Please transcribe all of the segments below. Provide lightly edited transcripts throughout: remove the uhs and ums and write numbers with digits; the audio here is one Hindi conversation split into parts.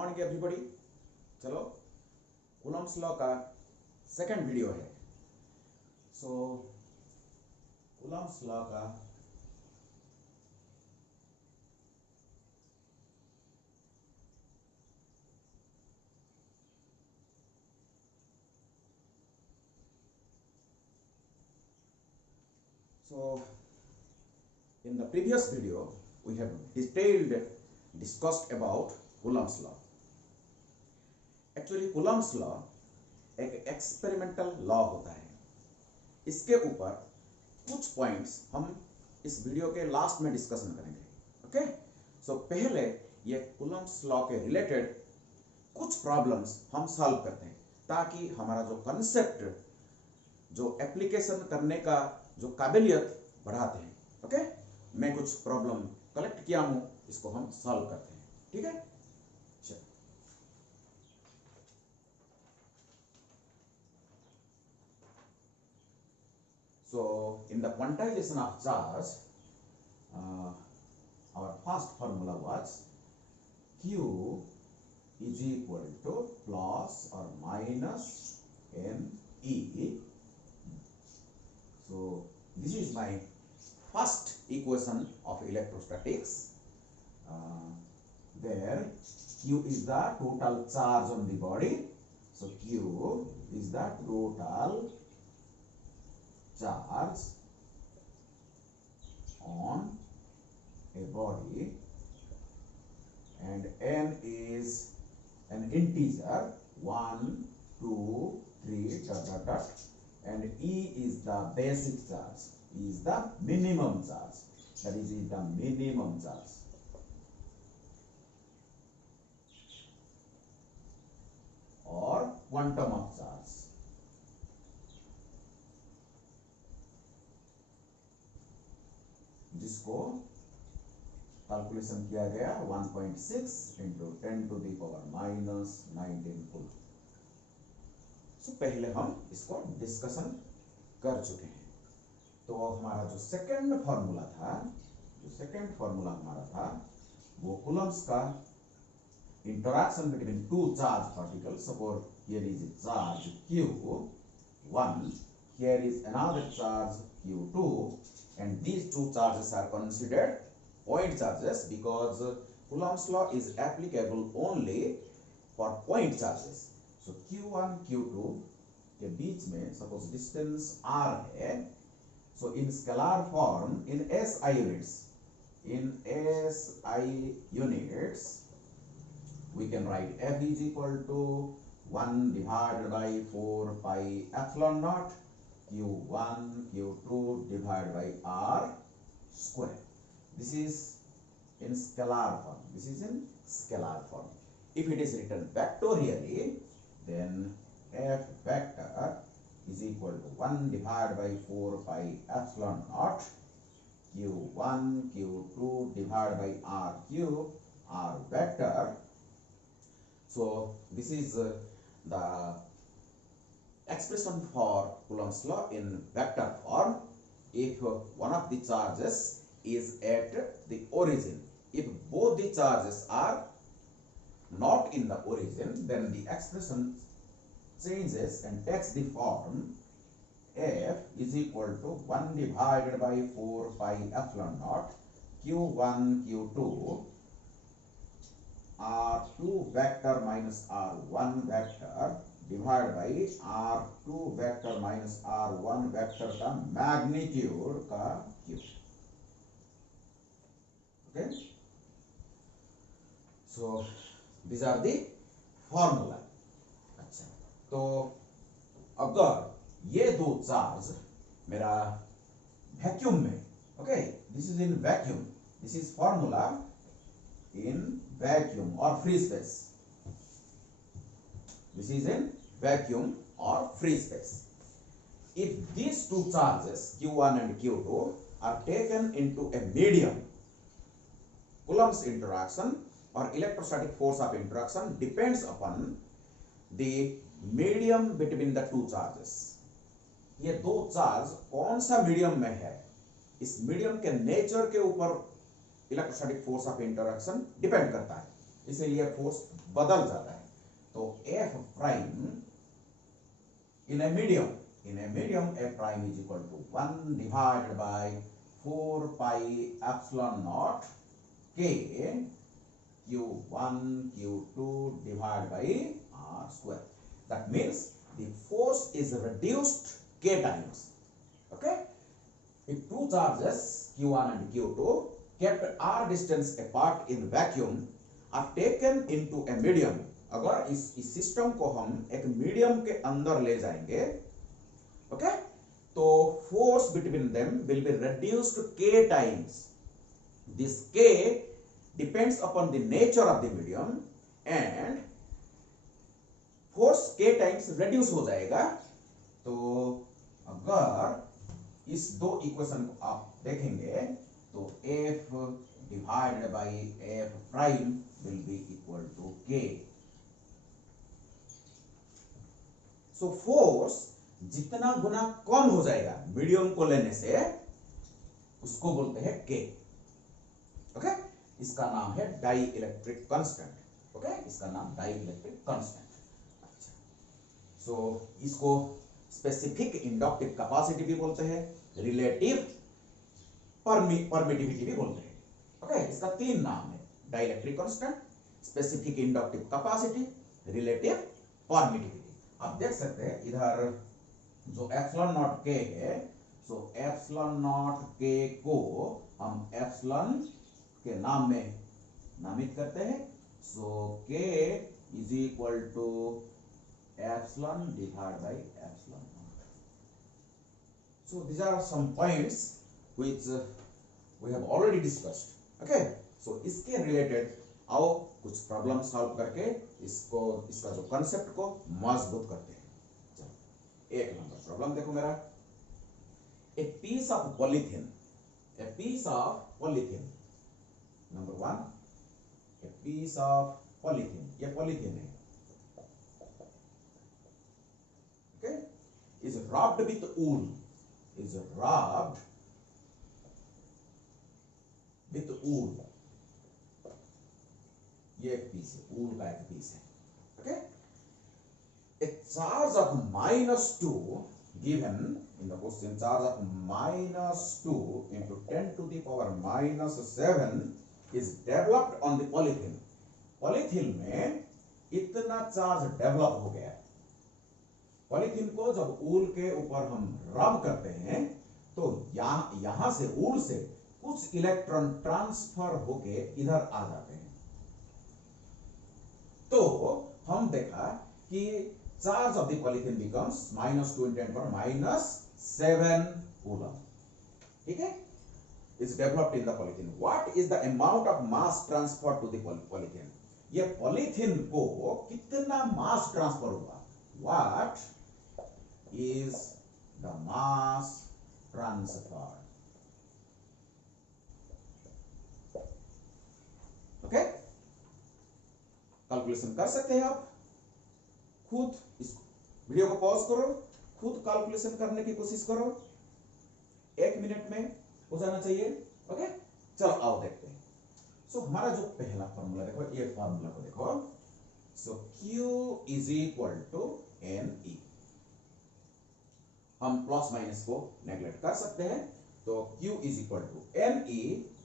Morning everybody. चलो, कूलम्ब्स लॉ का सेकंड वीडियो है। सो कूलम्ब्स लॉ का in the previous video we have detailed discussed about Coulomb's law. Actually Coulomb's law एक एक्सपेरिमेंटल लॉ होता है। इसके ऊपर कुछ पॉइंट्स हम इस वीडियो के लास्ट में डिस्कशन करेंगे। ओके, सो पहले ये कूलम्ब्स लॉ के रिलेटेड कुछ प्रॉब्लम्स हम सॉल्व करते हैं ताकि हमारा जो कंसेप्ट, जो एप्लीकेशन करने का जो काबिलियत बढ़ाते हैं। ओके, मैं कुछ प्रॉब्लम कलेक्ट किया हूं, इसको हम सॉल्व करते हैं। ठीक है, चलो। So in the quantization of charge, our first formula was Q is equal to plus or minus NE. So this is my first equation of electrostatics. There Q is the total charge on the body. So Q is the total charge on a body, and N is an integer 1, 2, 3 dot dot dot, and E is the basic charge, E is the minimum charge, that is the minimum charge. Or quantum of charge. जिसको कैलकुलेशन किया गया 1.6 into 10 to the power minus 19 coulomb. So पहले हम इसको डिस्कशन कर चुके हैं। तो हमारा जो सेकंड फॉर्मूला था, वो कूलम्ब्स का interaction between two charge particles. Suppose here is charge Q1, here is another charge Q2, and these two charges are considered point charges because Coulomb's law is applicable only for point charges. So Q1 Q2 के बीच में suppose distance R है, so in scalar form, in SI units we can write F is equal to 1 divided by 4 pi epsilon naught Q1 Q2 divided by R square. This is in scalar form. If it is written vectorially, then F vector is equal to 1 divided by 4 pi epsilon naught Q1 Q2 divided by R cube R vector. So this is the expression for Coulomb's law in vector form. If one of the charges is at the origin, if both the charges are not in the origin, then the expression changes and takes the form F is equal to 1 divided by 4 pi epsilon naught Q1 Q2 R2 vector minus R1 vector divided by R2 vector minus R1 vector का magnitude का cube. Okay, so these are the formula. अच्छा, तो अगर ये दो चार्ज मेरा वैक्यूम में, okay, this is in vacuum, this is formula in vacuum or free space. This is in vacuum or free space. If these two charges Q1 and Q2 are taken into a medium, Coulomb's interaction or electrostatic force of interaction depends upon the medium between the two charges. ये दो चार्ज कौन सा मीडियम में है, इस मीडियम के नेचर के ऊपर electrostatic force of interaction depend करता है। इसीलिए फोर्स बदल जाता है। तो F prime in a medium F prime is equal to 1 divided by 4 pi epsilon naught K Q1 Q2 divided by R square. That means the force is reduced K times. Okay? If two charges Q1 and Q2 kept R distance apart in vacuum are taken into a medium, अगर इस सिस्टम को हम एक मीडियम के अंदर ले जाएंगे, ओके, तो force between them will be reduced K times. This K depends upon the nature of the medium and force K times reduce हो जाएगा। तो अगर इस दो इक्वेशन को आप देखेंगे तो F divided by F prime will be equal to K। So force जितना गुना कम हो जाएगा मीडियम को लेने से उसको बोलते हैं K। ओके, इसका नाम है डाई इलेक्ट्रिक कांस्टेंट। ओके, इसका नाम डाई इलेक्ट्रिक कांस्टेंट। अच्छा, सो इसको स्पेसिफिक इंडक्टिव कैपेसिटी भी बोलते हैं, रिलेटिव परमिटिविटी भी बोलते हैं। ओके, इसका तीन नाम है, dielectric constant, specific inductive capacity, relative permittivity. आप देख सकते हैं इधर जो एप्सिलॉन नॉट के है, सो एप्सिलॉन नॉट के को हम एप्सिलॉन के नाम में नामित करते हैं। So K is equal to epsilon divide by epsilon not. So these are some points which we have already discussed. Okay, so इसके रिलेटेड आओ कुछ प्रॉब्लम सॉल्व करके इसका जो कंसेप्ट को मजबूत करते हैं। चलो, एक नंबर प्रॉब्लम देखो मेरा। A piece of polythene, number one, a piece of polythene, ये पॉलीथीन है, okay, is rubbed with wool, is rubbed with wool. ये एक पीस है, वूल का एक पीस है, okay. A charge of -2 given in the question, charge of -2 into 10 to the power -7 is developed on the polythene. Polythene में इतना चार्ज डेवलप हो गया। पॉलीथीन को जब वूल के ऊपर हम रब करते हैं तो यहां से वूल से कुछ इलेक्ट्रॉन ट्रांसफर होके इधर आ जाते हैं। तो हम देखा कि charge of the polythene becomes -2 into 10 power -7 coulomb. ठीक है, is developed in the polythene. What is the amount of mass transferred to the polythene? ये polythene को कितना mass transfer हुआ? What is the mass transferred? Okay, calculation कर सकते हैं आप खुद। इस वीडियो को पॉज करो, खुद कैलकुलेशन करने की कोशिश करो, 1 मिनट में हो जाना चाहिए। ओके, चलो आओ देखते हैं। सो हमारा जो पहला फॉर्मूला देखो, ये फॉर्मूला को देखो। So Q is equal to NE। हम प्लस माइनस को नेग्लेक्ट कर सकते हैं, तो Q is equal to NE।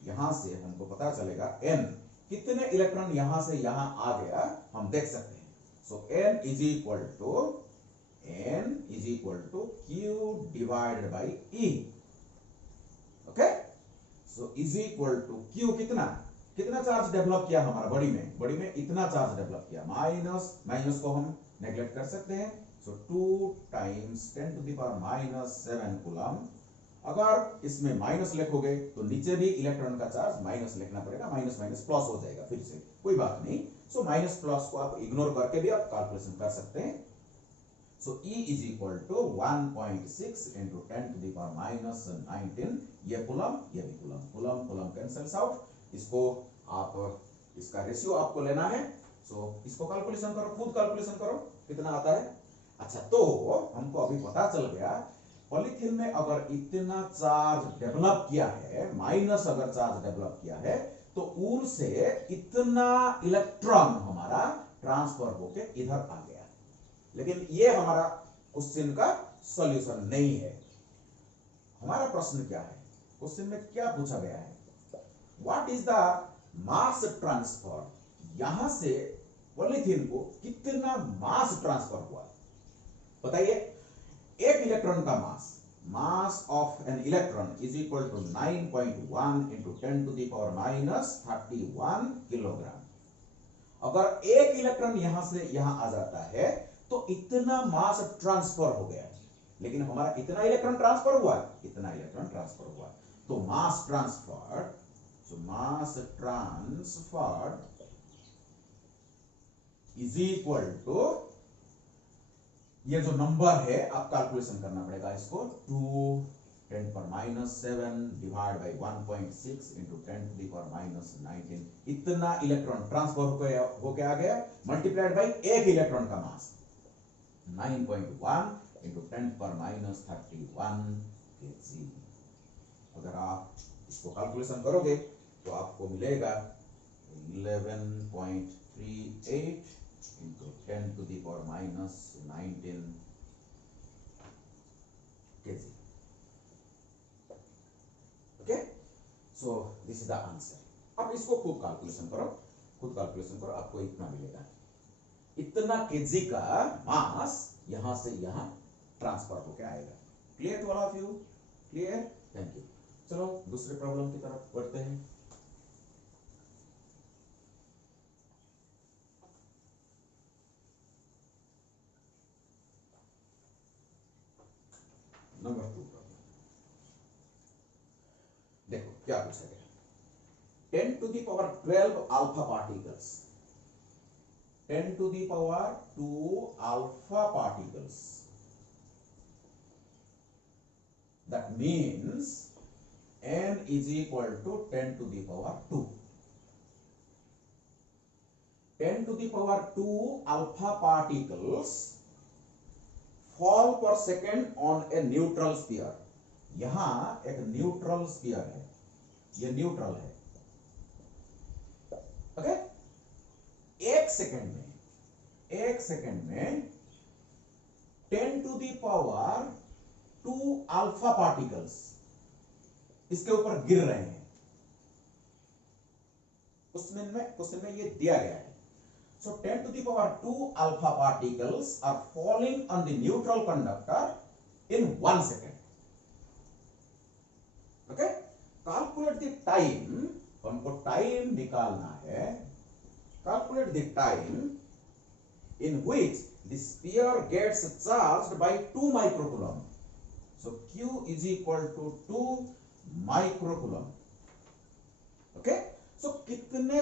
यहां से हमको पता चलेगा N कितने इलेक्ट्रॉन यहां से यहां आ गया हम देख सकते हैं। So N is equal to Q divided by E. Okay? So is equal to Q कितना चार्ज डेवलप किया हमारा बॉडी में इतना चार्ज डेवलप किया। माइनस को हम नेग्लेक्ट कर सकते हैं। So 2 times 10 to the power -7 coulomb. अगर इसमें माइनस लिखोगे तो नीचे भी इलेक्ट्रॉन का चार्ज माइनस लिखना पड़ेगा, माइनस प्लस हो जाएगा फिर से, कोई बात नहीं। सो माइनस प्लस को आप इग्नोर करके भी आप कैलकुलेशन कर सकते हैं। So E is equal to 1.6 into 10 to the power -19। ये कूलम, ये भी कूलम कैंसल्स आउट। इसको आप इसका रेशियो आपको लेना है। सो इसको कैलकुलेशन करो, खुद कैलकुलेशन करो कितना आता है। अच्छा, तो हमको अभी पता चल गया पॉलीथीन में अगर इतना चार्ज डेवलप किया है, माइनस अगर चार्ज डेवलप किया है, तो ऊर से इतना इलेक्ट्रॉन हमारा ट्रांसफर होके इधर आ गया, लेकिन ये हमारा क्वेश्चन का सॉल्यूशन नहीं है। हमारा प्रश्न क्या है, क्वेश्चन में क्या पूछा गया है, what is the mass transfer, यहां से पॉलीथीन को कितना मास ट्रांसफर हुआ बताइए। एक इलेक्ट्रॉन का mass of an electron is equal to 9.1 into 10 to the power minus 31 kilogram. अगर एक इलेक्ट्रॉन यहां से यहां आ जाता है तो इतना मास ट्रांसफर हो गया है, लेकिन हमारा कितना इलेक्ट्रॉन ट्रांसफर हुआ, इतना इलेक्ट्रॉन ट्रांसफर हुआ। तो mass transfer, so mass transferred is equal to, ये जो नंबर है आप कैलकुलेशन करना पड़ेगा इसको, 2 × 10⁻⁷ डिवाइड बाय 1.6 इंटू 10⁻⁻19, इतना इलेक्ट्रॉन ट्रांसफर होके आ गया, मल्टीप्लाइड बाय एक इलेक्ट्रॉन का मास 9.1 इंटू 10⁻31 kg। अगर आप इसको कैलकुलेशन करोगे तो आपको मिलेगा 11.38 into 10⁻⁻19 kg। Okay, so this is the answer. अब इसको खुद कैलकुलेशन करो, आपको इतना मिलेगा, इतना केजी का मास यहां से यहां ट्रांसफर होके आएगा। Clear to all of you? Clear, thank you. चलो दूसरे प्रॉब्लम की तरफ बढ़ते हैं। नंबर 2 प्रॉब्लम देखो क्या पूछा गया, 10 to the power 12 alpha particles, 10 to the power 2 alpha particles, that means n is equal to 10 to the power 2. 10 to the power 2 alpha particles fall per second on a neutral sphere. यहां एक न्यूट्रल स्फीयर है, ये न्यूट्रल है, ओके। एक सेकेंड में 10 to the power 2 alpha particles इसके ऊपर गिर रहे हैं। क्वेश्चन में ये दिया गया है, so 10 to the power 2 alpha particles are falling on the neutral conductor in 1 second. Okay, calculate the time, हमको टाइम निकालना है, calculate the time in which the sphere gets charged by 2 microcoulomb. So Q is equal to 2 microcoulomb. Okay, so कितने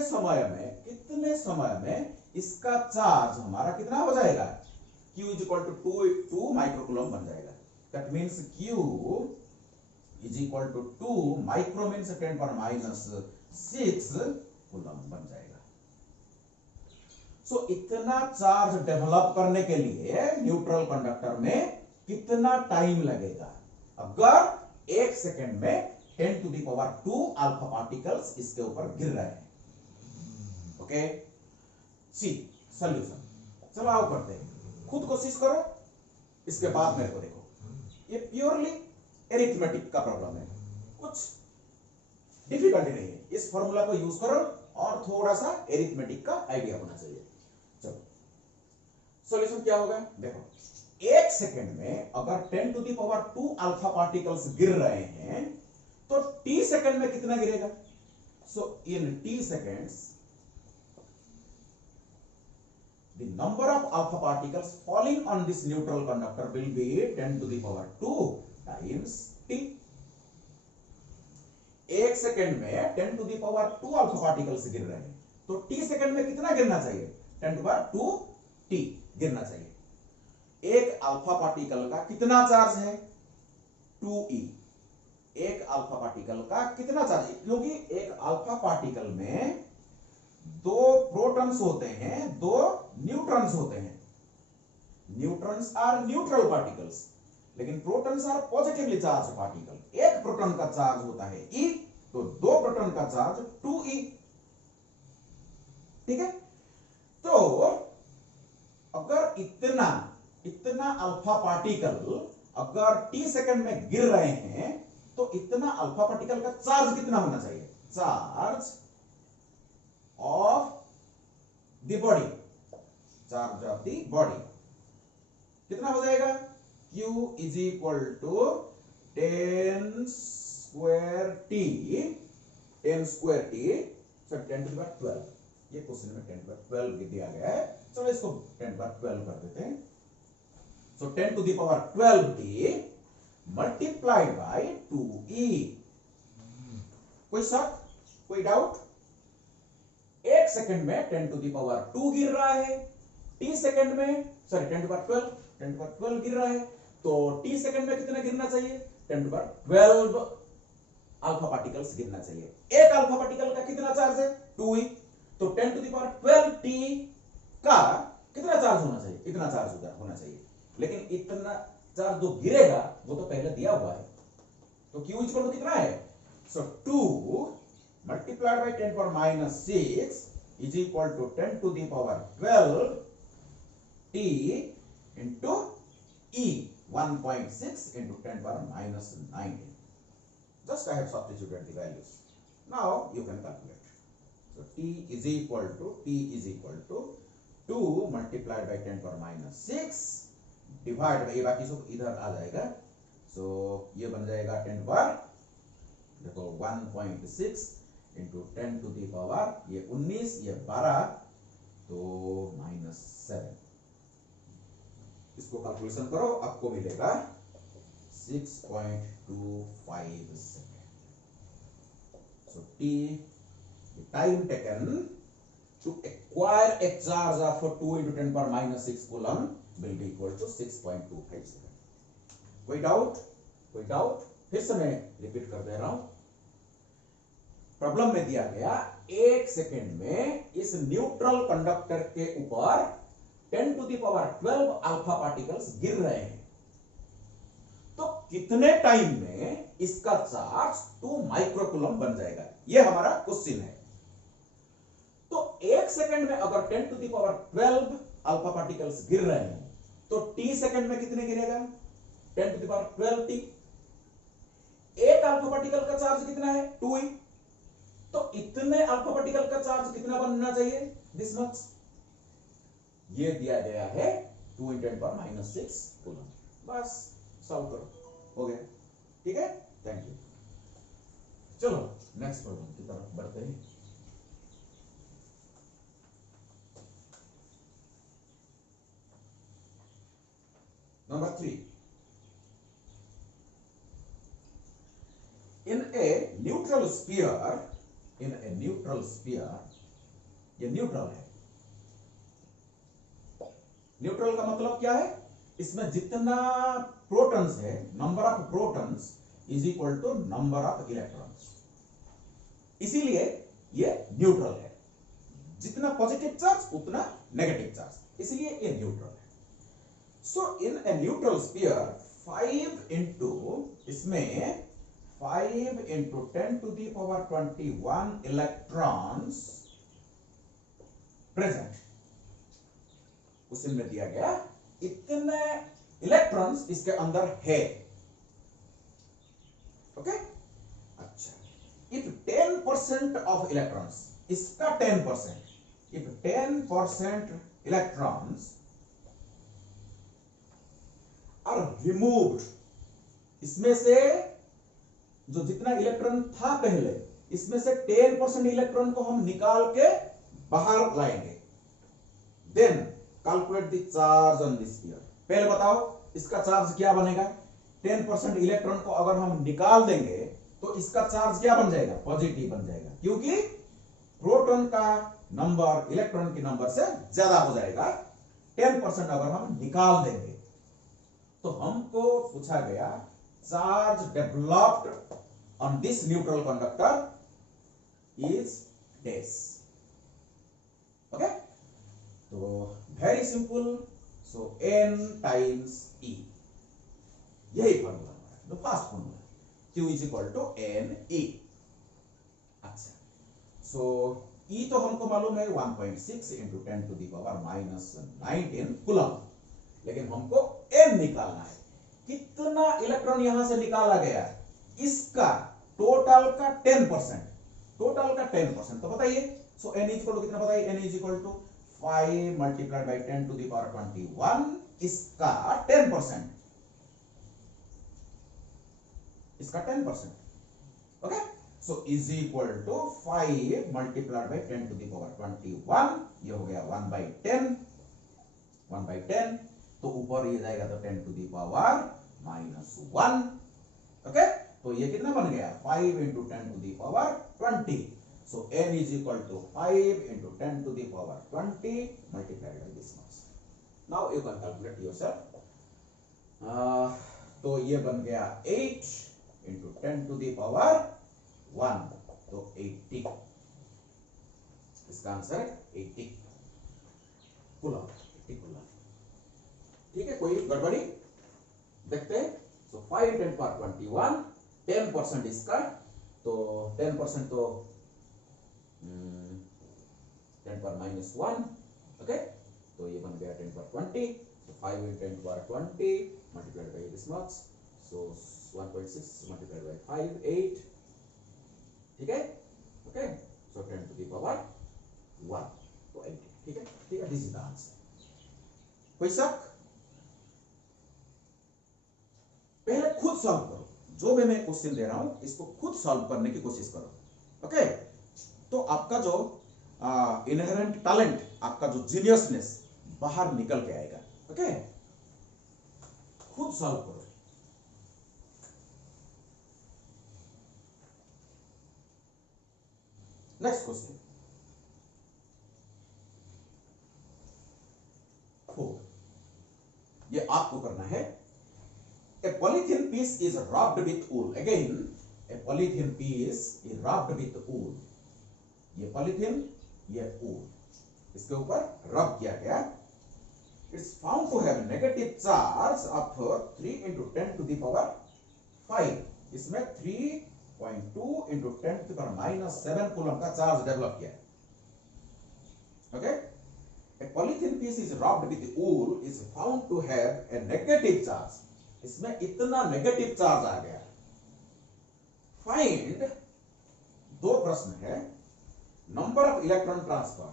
समय में इसका चार्ज हमारा कितना हो जाएगा, Q is equal to 2 microcoulomb बन जाएगा। That means Q is equal to 2 micro means 10⁻⁶ coulomb बन जाएगा। सो इतना चार्ज डेवलप करने के लिए न्यूट्रल कंडक्टर में कितना टाइम लगेगा, अगर एक सेकेंड में 10 to the power 2 alpha particles इसके ऊपर गिर रहे हैं। Okay, see solution. चलो आओ करते हैं, खुद कोशिश करो, इसके बाद मेरे को देखो। ये प्योरली एरिथमेटिक का प्रॉब्लम है, कुछ डिफिकल्टी नहीं है। इस फॉर्मूला को यूज करो और थोड़ा सा एरिथमेटिक का आइडिया होना चाहिए। चलो सॉल्यूशन क्या होगा, देखो एक सेकेंड में अगर 10 to the power 2 alpha particles गिर रहे हैं तो t सेकेंड में कितना गिरेगा। So in t seconds the number of alpha particles falling on this neutral conductor will be 10 to the power 2 times t। एक सेकेंड में 10 to the power 2 alpha particles गिर रहे हैं तो t सेकेंड में कितना गिरना चाहिए, 10 टू द पावर 2 t गिरना चाहिए। एक अल्फा पार्टिकल का कितना चार्ज है, 2e। एक अल्फा पार्टिकल का कितना चार्ज है, क्योंकि एक अल्फा पार्टिकल में 2 प्रोटॉन्स होते हैं, 2 न्यूट्रॉन्स होते हैं। न्यूट्रॉन्स आर न्यूट्रल पार्टिकल्स, लेकिन protons are positively charge particle. एक प्रोटॉन का चार्ज होता है e, तो 2 प्रोटॉन का चार्ज 2e। ठीक है। तो अगर इतना इतना अल्फा पार्टिकल अगर टी सेकंड में गिर रहे हैं तो इतना अल्फा पार्टिकल का चार्ज कितना होना चाहिए? Charge of the body, charge of the body कितना हो जाएगा? Q is equal to 10 square t, 10 square t, sir 10 to the power 12, ये क्वेश्चन में 10 टू द पावर 12 दिया गया है, चलो इसको 10 टू द पावर 12 कर देते हैं। So 10 to the power 12 t multiplied by 2e। कोई शक, कोई डाउट? एक सेकंड में 10 टू द पावर 2 गिर रहा है, टी सेकंड में sorry 10 to the power 12, 10 to the power 12 गिर रहा है, तो टी सेकंड में कितना गिरना चाहिए? 10 to the power 12 alpha particles गिरना चाहिए। एक अल्फा पार्टिकल का कितना चार्ज है? 2e, तो 10 टू द पावर 12 टी का कितना चार्ज होना चाहिए? इतना चार्ज होना चाहिए, लेकिन इतना चार्ज जो गिरेगा वो तो पहले दिया हुआ है, तो Q इक्वल टू कितना है? So 2 multiplied by 10 power minus 6 is equal to 10 to the power 12 t into E, 1.6 into 10 power minus 19. Just I have substituted the values. Now you can calculate. So T is equal to 2 multiplied by 10 power minus 6 divided by, ये बाकी सब इधर आ जाएगा, so ये बन जाएगा 10 power, देखो 1.6 into 10 to the power, ये 19, ये 12, तो -7। इसको कैलकुलेशन करो, आपको मिलेगा 6.25 second. So t time taken to acquire a charge of 2 into 10 power minus 6 coulomb will be equal to 6.25 second. कोई डाउट? कोई डाउट? फिर से मैं रिपीट कर दे रहा हूं, प्रॉब्लम में दिया गया एक सेकेंड में इस न्यूट्रल कंडक्टर के ऊपर 10 to the power 12 alpha particles गिर रहे हैं, तो कितने टाइम में इसका चार्ज 2 माइक्रोकूलम बन जाएगा? यह हमारा क्वेश्चन है। तो एक सेकंड में अगर 10 to the power 12 alpha particles गिर रहे हैं, तो टी सेकंड में कितने गिरेगा? 10 टू द पावर 12 टी। एक अल्फा पार्टिकल का चार्ज कितना है? 2e, तो इतने अल्फा पार्टिकल का चार्ज कितना बनना चाहिए? This much. ये दिया गया है 2 into 10 power minus 6 कूलम। बस सॉल्व करो, हो गया, ठीक है। Thank you. चलो नेक्स्ट प्रॉब्लम की तरफ बढ़ते हैं। Number 3, in a neutral sphere, ये न्यूट्रल है। न्यूट्रल का मतलब क्या है? इसमें जितना प्रोटॉन्स है, number of protons is equal to number of electrons, इसीलिए ये न्यूट्रल है। जितना पॉजिटिव चार्ज उतना नेगेटिव चार्ज, इसीलिए ये न्यूट्रल है। So in a neutral sphere 5 into, इसमें 5 into 10 to the power 21 electrons present. उसमें दिया गया इतने इलेक्ट्रॉन्स इसके अंदर है, ओके। अच्छा, इफ 10% ऑफ इलेक्ट्रॉन्स, इसका 10%, इफ 10% इलेक्ट्रॉन्स आर रिमूव्ड, इसमें से जो जितना इलेक्ट्रॉन था पहले, इसमें से 10% इलेक्ट्रॉन को हम निकाल के बाहर लाएंगे, then calculate the charge on this sphere. पहले बताओ इसका चार्ज क्या बनेगा? 10% इलेक्ट्रॉन को अगर हम निकाल देंगे तो इसका चार्ज क्या बन जाएगा? पॉजिटिव बन जाएगा, क्योंकि प्रोटॉन का नंबर इलेक्ट्रॉन के नंबर से ज्यादा हो जाएगा। 10% अगर हम निकाल देंगे तो हमको पूछा गया charge developed on this neutral conductor is this, okay. तो very simple, so n times e, यही फॉर्मूला है, the first formula, Q is equal to n e। अच्छा, सो E तो हमको मालूम है 1.6 into 10 to the power -19 coulomb, लेकिन हमको n निकालना है। कितना इलेक्ट्रॉन यहां से निकाला गया, इसका टोटल का 10%, टोटल का 10%, तो बताइए। सो n इक्वल टू कितना बताइए, n is equal to 5 multiplied by 10 to the power 21, इसका 10%, इसका 10%, okay. So is equal to 5 multiplied by 10 to the power 21, ये हो गया 1/10, 1/10, तो ऊपर ये जाएगा तो 10 टू दी पावर -1, ओके। तो ये कितना बन गया, 5 into 10 to the power 20। So n is equal to 5 into 10 to the power 20 multiplied by this much. Now you can calculate yourself. तो ये बन गया 8 इंटू 10 टू दी पावर 1, तो 80, इसका आंसर है 80 कूलम, 80 कूलम। ठीक है, कोई गड़बड़ी देखते हैं। सो 5 10 पावर 21, 10% इसका, तो 10% तो 10 पावर -1, ओके। तो ये बन गया 10 power 20, so 5 into 10 power 20 multiplied by this much, so 1.6 multiplied by 5, 8, ठीक है, okay. So 10 to the power 1, तो 80, ठीक है, ठीक है, दिस इज द आंसर। कोई शक? पहले खुद सॉल्व करो, जो भी मैं क्वेश्चन दे रहा हूं इसको खुद सॉल्व करने की कोशिश करो, ओके। तो आपका जो इनहेरेंट टैलेंट, आपका जो जीनियसनेस बाहर निकल के आएगा, ओके। खुद सॉल्व करो। नेक्स्ट क्वेश्चन 4, ये आपको करना है। A polythene piece is rubbed with wool. Again, a polythene piece is rubbed with wool. ये पॉलीथीन, ये wool, इसके ऊपर रब किया गया। It's found to have negative charge of 3 into 10 to the power 5. इसमें 3.2 into 10 to the power -7 coulomb का चार्ज डेवलप किया। Okay? A polythene piece is rubbed with wool is found to have a negative charge. इसमें इतना नेगेटिव चार्ज आ गया। फाइंड, दो प्रश्न है, number of electron transfer,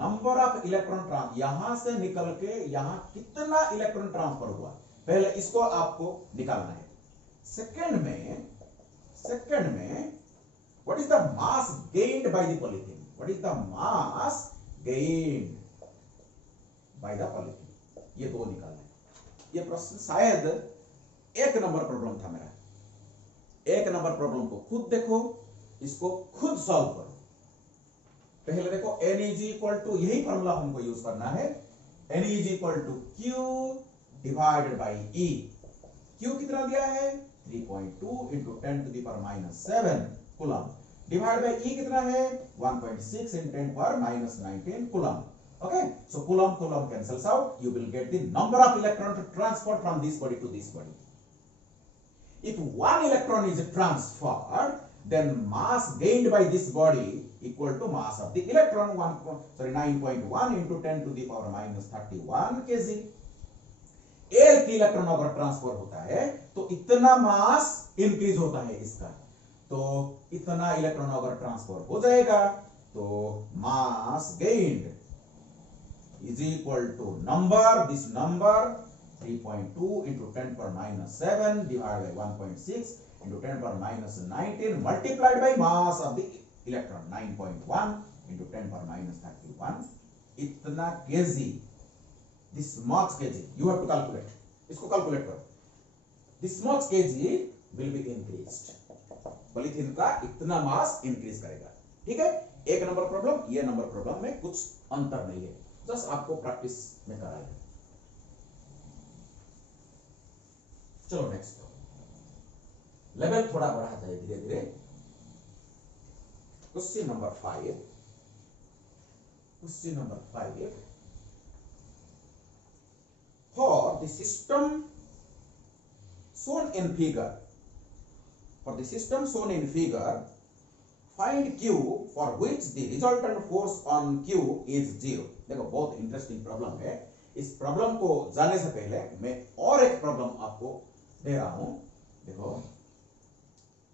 number of electron यहां से निकल के यहां कितना इलेक्ट्रॉन ट्रांसफर हुआ, पहले इसको आपको निकालना है। सेकंड में what is the mass gained by the polythene, what is the mass gained by the polythene, ये दो निकालना है। ये प्रश्न शायद 1 नंबर प्रॉब्लम था मेरा। 1 नंबर प्रॉब्लम को खुद देखो, इसको खुद सॉल्व करो। पहले देखो n इज इक्वल टू, यही फॉर्मूला हमको यूज करना है, n is equal to q divided by e। q कितना दिया है 3.2 into 10 to the power -7 coulomb, divide by e कितना है 1.6 in 10 power -19 coulomb. Okay, so coulomb cancels out. You will get the number of electrons transferred from this body to this body. If one electron is transferred, then mass gained by this body equal to mass of the electron 9.1 into 10 to the power -31 kg. एक इलेक्ट्रॉन अगर ट्रांसफर होता है तो इतना मास इंक्रीज होता है इसका, तो इतना इलेक्ट्रॉन अगर ट्रांसफर हो जाएगा तो मास gained is equal to number, this number 3.2 into 10 power -7 divided by 1.6 into 10 power -19 multiplied by mass of the electron 9.1 into 10 power -31, इतना kg, this much kg you have to calculate, इसको कैलकुलेट करो। this much kg will be increased, polythene का इतना मास इंक्रीज करेगा, ठीक है। 1 नंबर प्रॉब्लम, ये नंबर प्रॉब्लम में कुछ अंतर नहीं है, जस्ट आपको प्रैक्टिस में कराया। चलो नेक्स्ट, लेवल थोड़ा बढ़ाता है धीरे धीरे। Question number 5, question number 5, for the system shown in figure, for the system shown in figure, find Q for which the resultant force on Q is 0। देखो बहुत इंटरेस्टिंग प्रॉब्लम है। इस प्रॉब्लम को जानने से पहले मैं और एक प्रॉब्लम आपको दे रहा हूं। देखो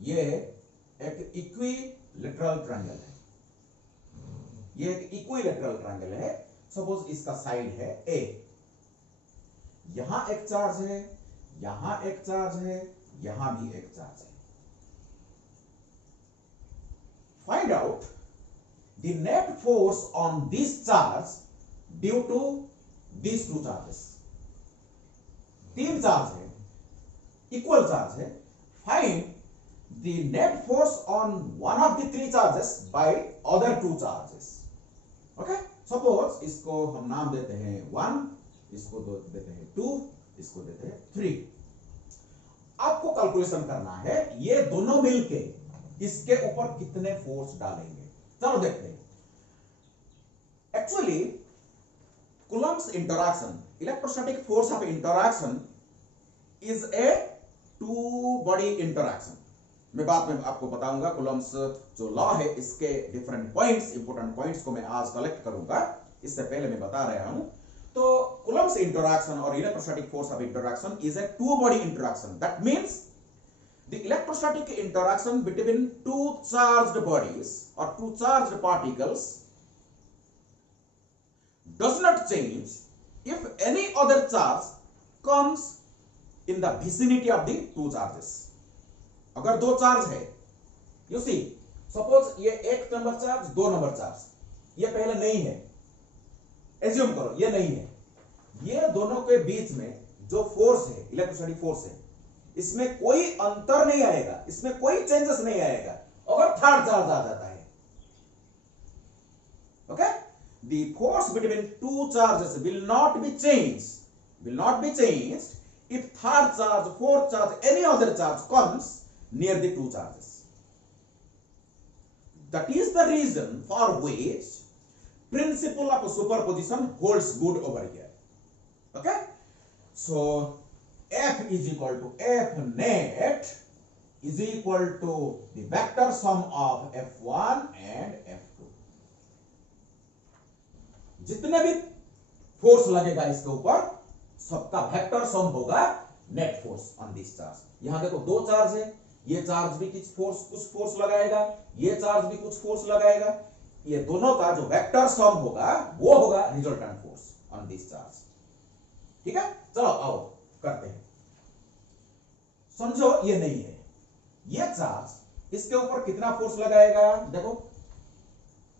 ये एक इक्विलैटरल ट्रायंगल है, ये एक इक्विलैटरल ट्रायंगल है। सपोज इसका साइड है A, यहां एक चार्ज है, यहां एक चार्ज है, यहां भी एक चार्ज है। Find out the net force on this charge due to this two charges. तीन चार्ज है, इक्वल चार्ज है। Find the net force on one of the three charges by other two charges. Okay, suppose इसको हम नाम देते हैं 1, इसको देते हैं 2, इसको देते हैं 3। आपको कैलकुलेशन करना है ये दोनों मिलके इसके ऊपर कितने फोर्स डालेंगे। चलो देखते हैं। Actually Coulomb's interaction, electrostatic force of interaction is a two body interaction। मैं बाद में आपको बताऊंगा Coulomb's जो लॉ है इसके डिफरेंट पॉइंट्स, इंपोर्टेंट पॉइंट्स को मैं आज कलेक्ट करूंगा। इससे पहले मैं बता रहा हूं तो Coulomb's interaction और electrostatic force of interaction is a two body interaction। That means the electrostatic interaction between two charged bodies or two charged particles does not change if any other charge comes in the vicinity of the two charges। अगर दो चार्ज है, you see, suppose ये एक नंबर चार्ज, दो नंबर चार्ज, ये पहले नहीं है, एज्यूम करो ये नहीं है। ये दोनों के बीच में जो फोर्स है, इलेक्ट्रोस्टैटिक फोर्स है, इसमें कोई अंतर नहीं आएगा, इसमें कोई चेंजेस नहीं आएगा अगर थर्ड चार्ज आ जाता है। Okay, the force between two charges will not be changed if third charge, fourth charge, any other charge comes near the two charges। That is the reason for which principle of superposition holds good over here। Okay, so F is equal to F net is equal to the vector sum of F1 and F2। जितने भी फोर्स लगेगा इसके ऊपर सबका वेक्टर सम होगा net force on this charge. यहां देखो दो चार्ज है, ये चार्ज भी कुछ फोर्स लगाएगा, ये चार्ज भी कुछ फोर्स लगाएगा, ये दोनों का जो वेक्टर सम होगा वो होगा resultant force on this charge. ठीक है, चलो आओ करते हैं। समझो ये नहीं है, ये चार्ज इसके ऊपर कितना फोर्स लगाएगा देखो,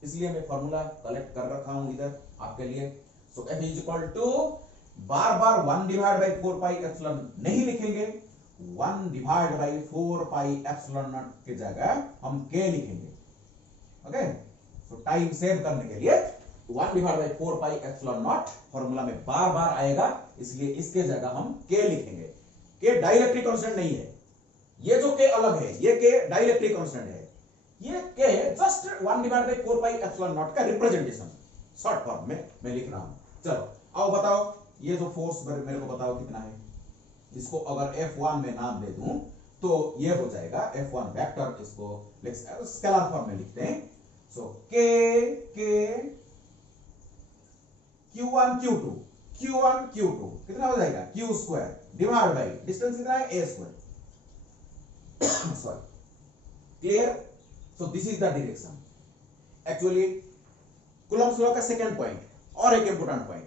इसलिए मैं फॉर्मूला कलेक्ट कर रखा हूं इधर आपके लिए। So F is equal to बार बार 1 डिवाइड बाई 4 पाई एप्सिलॉन नहीं लिखेंगे, 1 divide by 4 pi epsilon naught की जगह हम K लिखेंगे। ओके, सो टाइम सेव करने के लिए 1 divide by 4 pi epsilon not formula में बार बार आएगा, इसलिए इसके जगह हम K लिखेंगे। K डाइलेक्ट्रिक कांस्टेंट नहीं है, ये जो K अलग है, ये K डाइलेक्ट्रिक कांस्टेंट है। ये K just 1 divide by 4 pi epsilon naught का रिप्रेजेंटेशन शॉर्ट फॉर्म में मैं लिख रहा हूं। चलो आओ बताओ ये जो फोर्स मेरे को बताओ कितना है। इसको अगर F1 में नाम दे दूं तो ये हो जाएगा F1 वेक्टर, इसको स्केलर फॉर्म में लिखते हैं। सो K Q1 Q2 कितना हो जाएगा Q square divide by distance कितना है A square. Sorry, clear? So this is the direction। Actually Coulomb's law का second point और एक important point,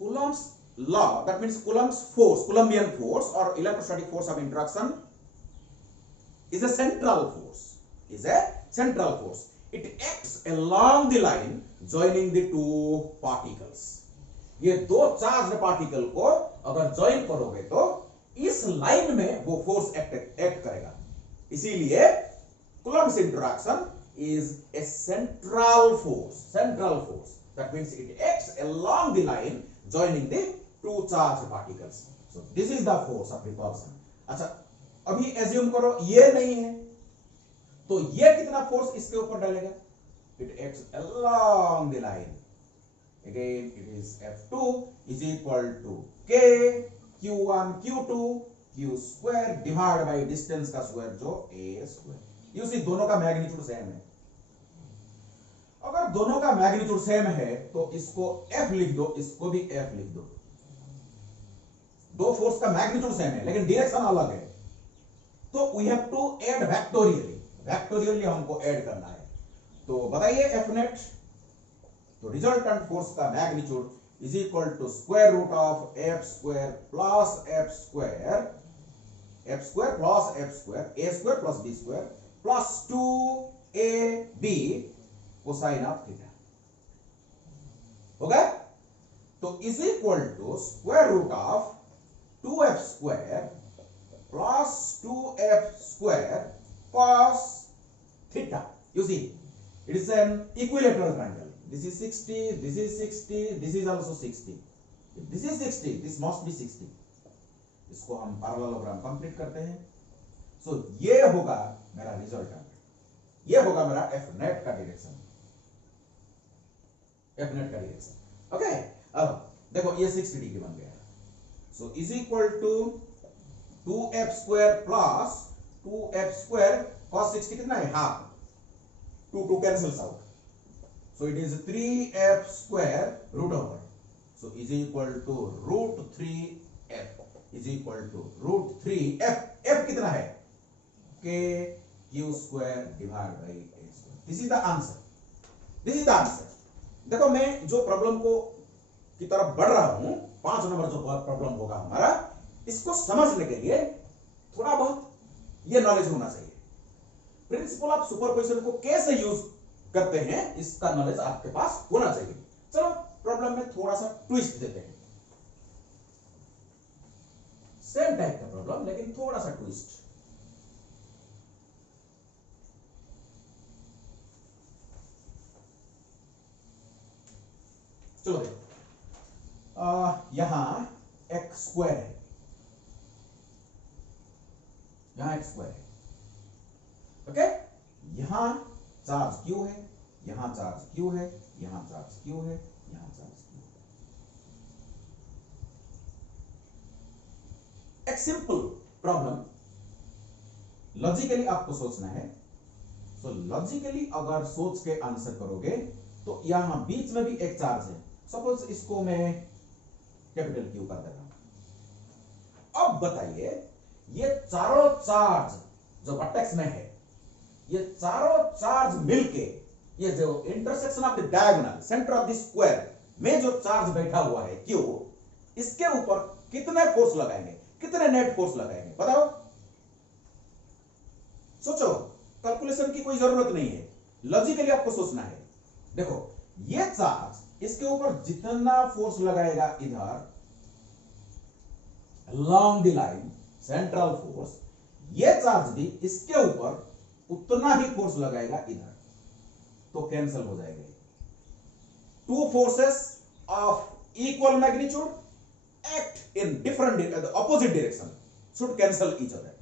Coulomb's law, that means Coulomb's force, Coulombian force or electrostatic force of interaction is a central force। It acts along the line joining the two particles। ये दो चार्ज्ड पार्टिकल को अगर ज्वाइन करोगे तो इस लाइन में वो फोर्स एक्ट करेगा। इसीलिए Coulomb's interaction is a central force। That means it acts along the line joining the two charged particles। So this is the force of repulsion। अच्छा, अभी एज्यूम करो ये नहीं है, तो ये कितना फोर्स इसके ऊपर डालेगा? It acts along the line। Again it is F2 is equal to K Q1 Q2 Q square divide by distance का स्क्वायर जो A स्क्वायर। You see दोनों का मैग्नीट्यूड सेम है, अगर दोनों का मैग्नीट्यूड सेम है तो इसको F लिख दो, इसको भी F लिख दो। दो फोर्स का मैग्नीट्यूड सेम है लेकिन डायरेक्शन अलग है, तो we have to add vectorially हमको ऐड करना है। तो बताइए F नेट, तो रिजल्टेंट फोर्स का magnitude is equal to square root of F square plus F square, F square plus F square, A square plus B square plus 2AB cosine of theta. हो गया? तो is equal to square root of 2F square plus 2F square cos theta. You see, it is an equilateral triangle. This is 60, this is 60, this is also 60. If this is 60, this must be 60. इसको हम पैरेललोग्राम कंप्लीट करते हैं। सो ये होगा मेरा रिजल्टेंट, ये होगा मेरा F नेट का डायरेक्शन, F नेट का डायरेक्शन। ओके, अब देखो ये 60 डिग्री बन गया। So is equal to 2F square plus 2F square cos 60 कितना है? Half, 2 cancels out, so it is 3F square root over, so is equal to root 3F is equal to root 3F, F कितना है? K Q square divided by A square. This is the answer, this is the answer। देखो मैं जो प्रॉब्लम को की तरफ बढ़ रहा हूं, 5 नंबर जो प्रॉब्लम होगा हमारा, इसको समझने के लिए थोड़ा बहुत ये नॉलेज होना चाहिए। प्रिंसिपल ऑफ सुपरपोजिशन को कैसे यूज करते हैं इसका नॉलेज आपके पास होना चाहिए। चलो प्रॉब्लम में थोड़ा सा ट्विस्ट देते हैं, सेम टाइप का प्रॉब्लम लेकिन थोड़ा सा ट्विस्ट। चलो देखो, यहां x स्क्वायर है, यहां x स्क्वायर है। ओके, यहां चार्ज Q है, यहां चार्ज Q है, यहां चार्ज Q है, यहां चार्ज Q है। एक सिंपल प्रॉब्लम, लॉजिकली आपको सोचना है। तो लॉजिकली अगर सोच के आंसर करोगे तो यहां बीच में भी एक चार्ज है, सपोज इसको मैं कैपिटल Q कर देता हूं। अब बताइए ये चारों चार्ज जो वर्टेक्स में है, ये चारों चार्ज मिलके ये जो intersection of the diagonal centre of the square में जो चार्ज बैठा हुआ है Q, इसके ऊपर कितने फोर्स लगाएंगे, कितने नेट फोर्स लगाएंगे? बताओ, सोचो, कैलकुलेशन की कोई जरूरत नहीं है, लॉजिकली आपको सोचना है। देखो ये चार्ज इसके ऊपर जितना फोर्स लगाएगा इधर along the line central force, ये चार्ज भी इसके ऊपर उतना ही फोर्स लगाएगा इधर, तो कैंसिल हो जाएगा। Two forces of equal magnitude act in different opposite direction should cancel each other.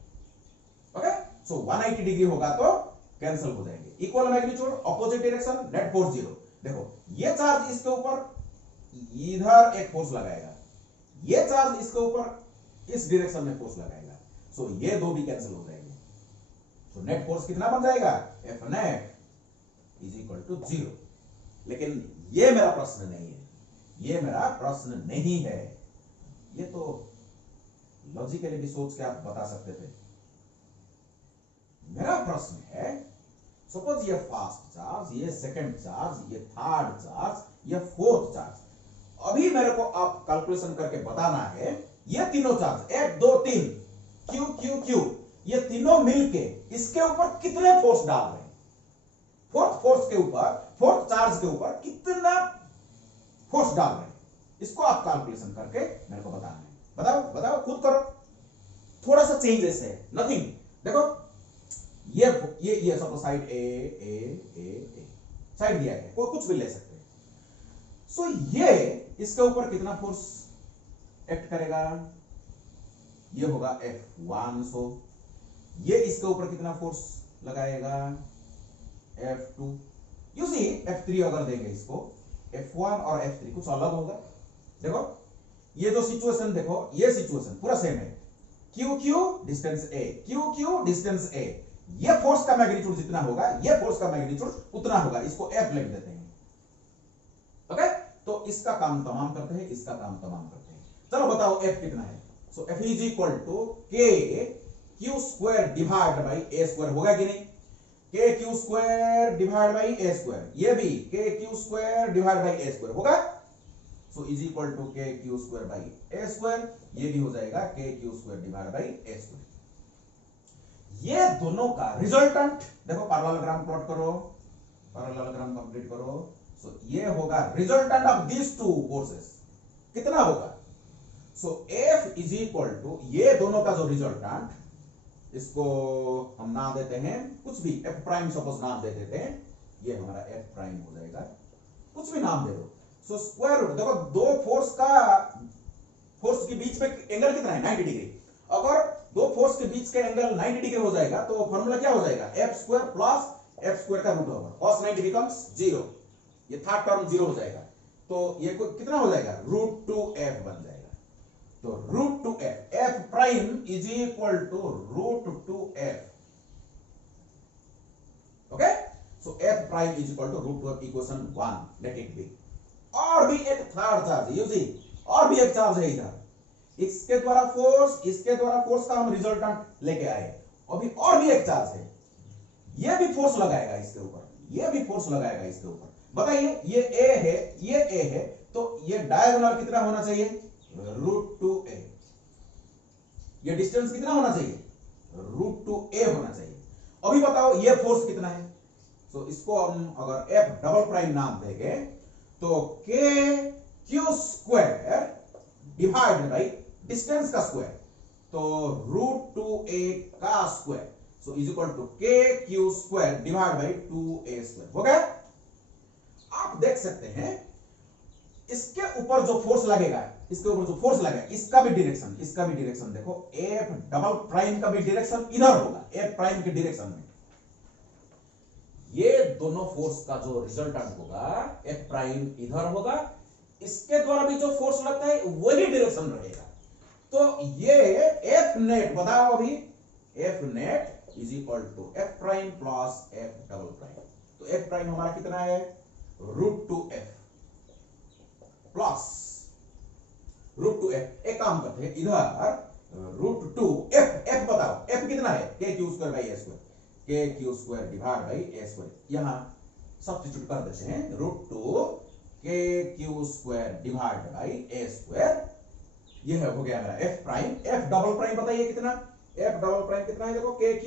Okay, so 180 degree होगा तो कैंसिल हो जाएंगे। Equal magnitude, opposite direction, net force 0। देखो ये चार्ज इसके ऊपर इधर एक फोर्स लगाएगा, ये चार्ज इसके ऊपर इस डायरेक्शन में फोर्स लगाएगा, सो ये दो भी कैंसिल हो जाएंगे। तो नेट फोर्स कितना बन जाएगा? F net is equal to 0। लेकिन ये मेरा प्रश्न नहीं है, ये मेरा प्रश्न नहीं है, ये तो लॉजिकली भी सोच के आप बता सकते थे। मेरा प्रश्न है, सपोज ये फर्स्ट चार्ज, ये सेकंड चार्ज, ये थर्ड चार्ज, ये फोर्थ चार्ज, अभी मेरे को आप कैलकुलेशन करके बताना है ये तीनों चार्ज 1 2 3 Q Q Q, ये तीनों मिलके इसके ऊपर कितने फोर्स डाल रहे हैं, फोर्थ फोर्स के ऊपर, फोर्थ चार्ज के ऊपर कितना फोर्स डाल रहे हैं, इसको आप कैलकुलेशन करके मेरे को बताना है। बताओ बताओ, खुद करो, थोड़ा सा चेंजेस है, नथिंग। देखो ये सपोज साइड ए साइड दिया है, कोई कुछ भी ले सकते हैं। सो ये इसके ऊपर कितना फोर्स एक्ट करेगा? ये होगा F1। सो ये इसके ऊपर कितना फोर्स लगाएगा? F2। यू सी F3 अगर देंगे इसको, F1 और F3 कुछ अलग होगा। देखो ये जो सिचुएशन, देखो ये सिचुएशन पूरा सेम है, Q Q distance A, Q Q distance A, ये फोर्स का मैग्नीट्यूड जितना होगा ये फोर्स का मैग्नीट्यूड उतना होगा, इसको F लिख देते हैं। ओके, तो इसका काम तमाम करते हैं, इसका काम तमाम करते हैं। चलो बताओ F कितना है। So F is equal to K Q square divide by A square, होगा कि नहीं? K Q square divide by A square, ये भी K Q square divide by A square होगा। So is equal to K Q square by A square, ये भी हो जाएगा K Q square divide by A square. ये दोनों का रिजल्टेंट देखो, पैरेललोग्राम प्लॉट करो, पैरेललोग्राम कंप्लीट करो। सो ये होगा resultant of these two forces, कितना होगा? So F is equal to ये दोनों का जो रिजल्टेंट, इसको हम नाम देते हैं कुछ भी, F प्राइम सपोज नाम दे देते हैं, ये हमारा F प्राइम हो जाएगा, कुछ भी नाम दे दो। सो स्क्वायर रूट, देखो दो फोर्स के बीच में एंगल कितना है? 90 डिग्री। अगर दो फोर्स के बीच का एंगल 90 डिग्री हो जाएगा तो फॉर्मूला क्या हो जाएगा? F square plus F square का रूट होगा, cos 90 बिकम्स 0, ये थर्ड टर्म 0 हो जाएगा, तो ये कितना हो जाएगा? √2F बन जाएगा। तो √2F, F prime is equal to √2F। Okay, so F prime is equal to √2F, equation 1, let it be. और भी एक थर्ड चार्ज, यू सी, और भी एक चार्ज है इधर, इसके द्वारा फोर्स, इसके द्वारा फोर्स का हम रिजल्टेंट लेके आए। अभी और भी एक चार्ज है, ये भी फोर्स लगाएगा इसके ऊपर, ये भी फोर्स लगाएगा इसके ऊपर। बताइए, ये A है, ये A है, तो ये डायगोनल कितना होना चाहिए? √2A। ये डिस्टेंस कितना होना चाहिए? √2A होना चाहिए। अभी बताओ ये फोर्स कितना है? तो इसको हम अगर F डबल प्राइम नाम देंगे तो K Q square divide by distance का स्क्वायर, तो √2A का square, so is equal to K Q square divide by 2A square. हो गया? आप देख सकते हैं इसके ऊपर जो फोर्स लगेगा, इसके ऊपर जो फोर्स लगेगा, इसका भी डायरेक्शन देखो, F डबल प्राइम का भी डायरेक्शन इधर होगा, F प्राइम के डायरेक्शन में। ये दोनों फोर्स का जो रिजल्टेंट होगा F प्राइम इधर होगा, इसके द्वारा भी जो फोर्स लगता है वही डायरेक्शन रहेगा। तो ये F नेट बताओ अभी, F net is equal to F prime plus F double prime. तो F प्राइम हमारा कितना है? √2F plus √2F। एक काम करते हैं, इधर √2F बताओ, F कितना है? K Q square by A square, K Q square divide by A square, यहां सब्स्टिट्यूट कर देते हैं, √2 K Q square divide by A square, यह हो गया मेरा F prime. F double prime बताइए कितना? F डबल प्राइम कितना है? देखो, K Q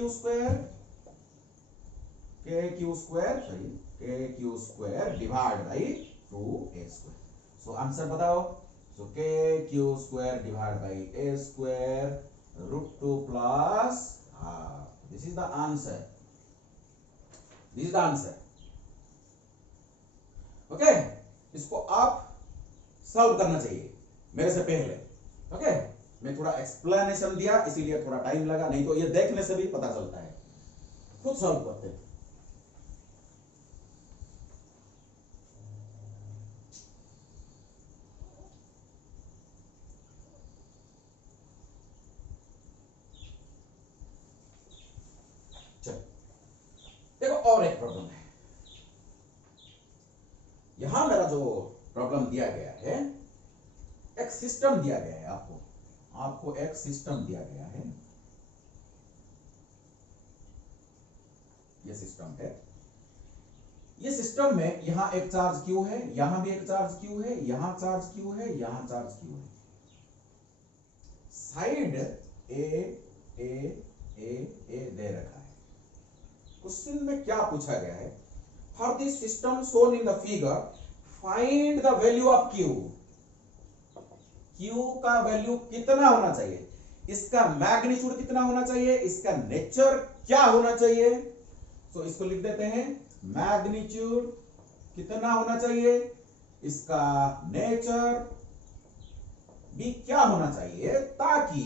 square divide by 2A square. So answer बताओ। सो K Q square divide by A square √2 plus half, this is the answer, this is the answer. Okay, इसको आप सॉल्व करना चाहिए मेरे से पहले। ओके, मैं थोड़ा एक्सप्लेनेशन दिया इसीलिए थोड़ा टाइम लगा, नहीं तो ये देखने से भी पता चलता है। खुद सॉल्व करते हैं। चलो देखो, और एक प्रॉब्लम है। यहां मेरा जो प्रॉब्लम दिया गया है, एक सिस्टम दिया गया है, आपको एक सिस्टम दिया गया है। ये सिस्टम है, ये सिस्टम में यहां एक चार्ज Q है, यहां भी एक चार्ज Q है, यहां चार्ज Q है, यहां चार्ज Q है। साइड ए दे रखा है। क्वेश्चन में क्या पूछा गया है? For this system shown in the figure find the value of Q। Q का वैल्यू कितना होना चाहिए, इसका मैग्नीट्यूड कितना होना चाहिए, इसका नेचर क्या होना चाहिए। तो इसको लिख देते हैं, मैग्नीट्यूड कितना होना चाहिए, इसका नेचर भी क्या होना चाहिए, ताकि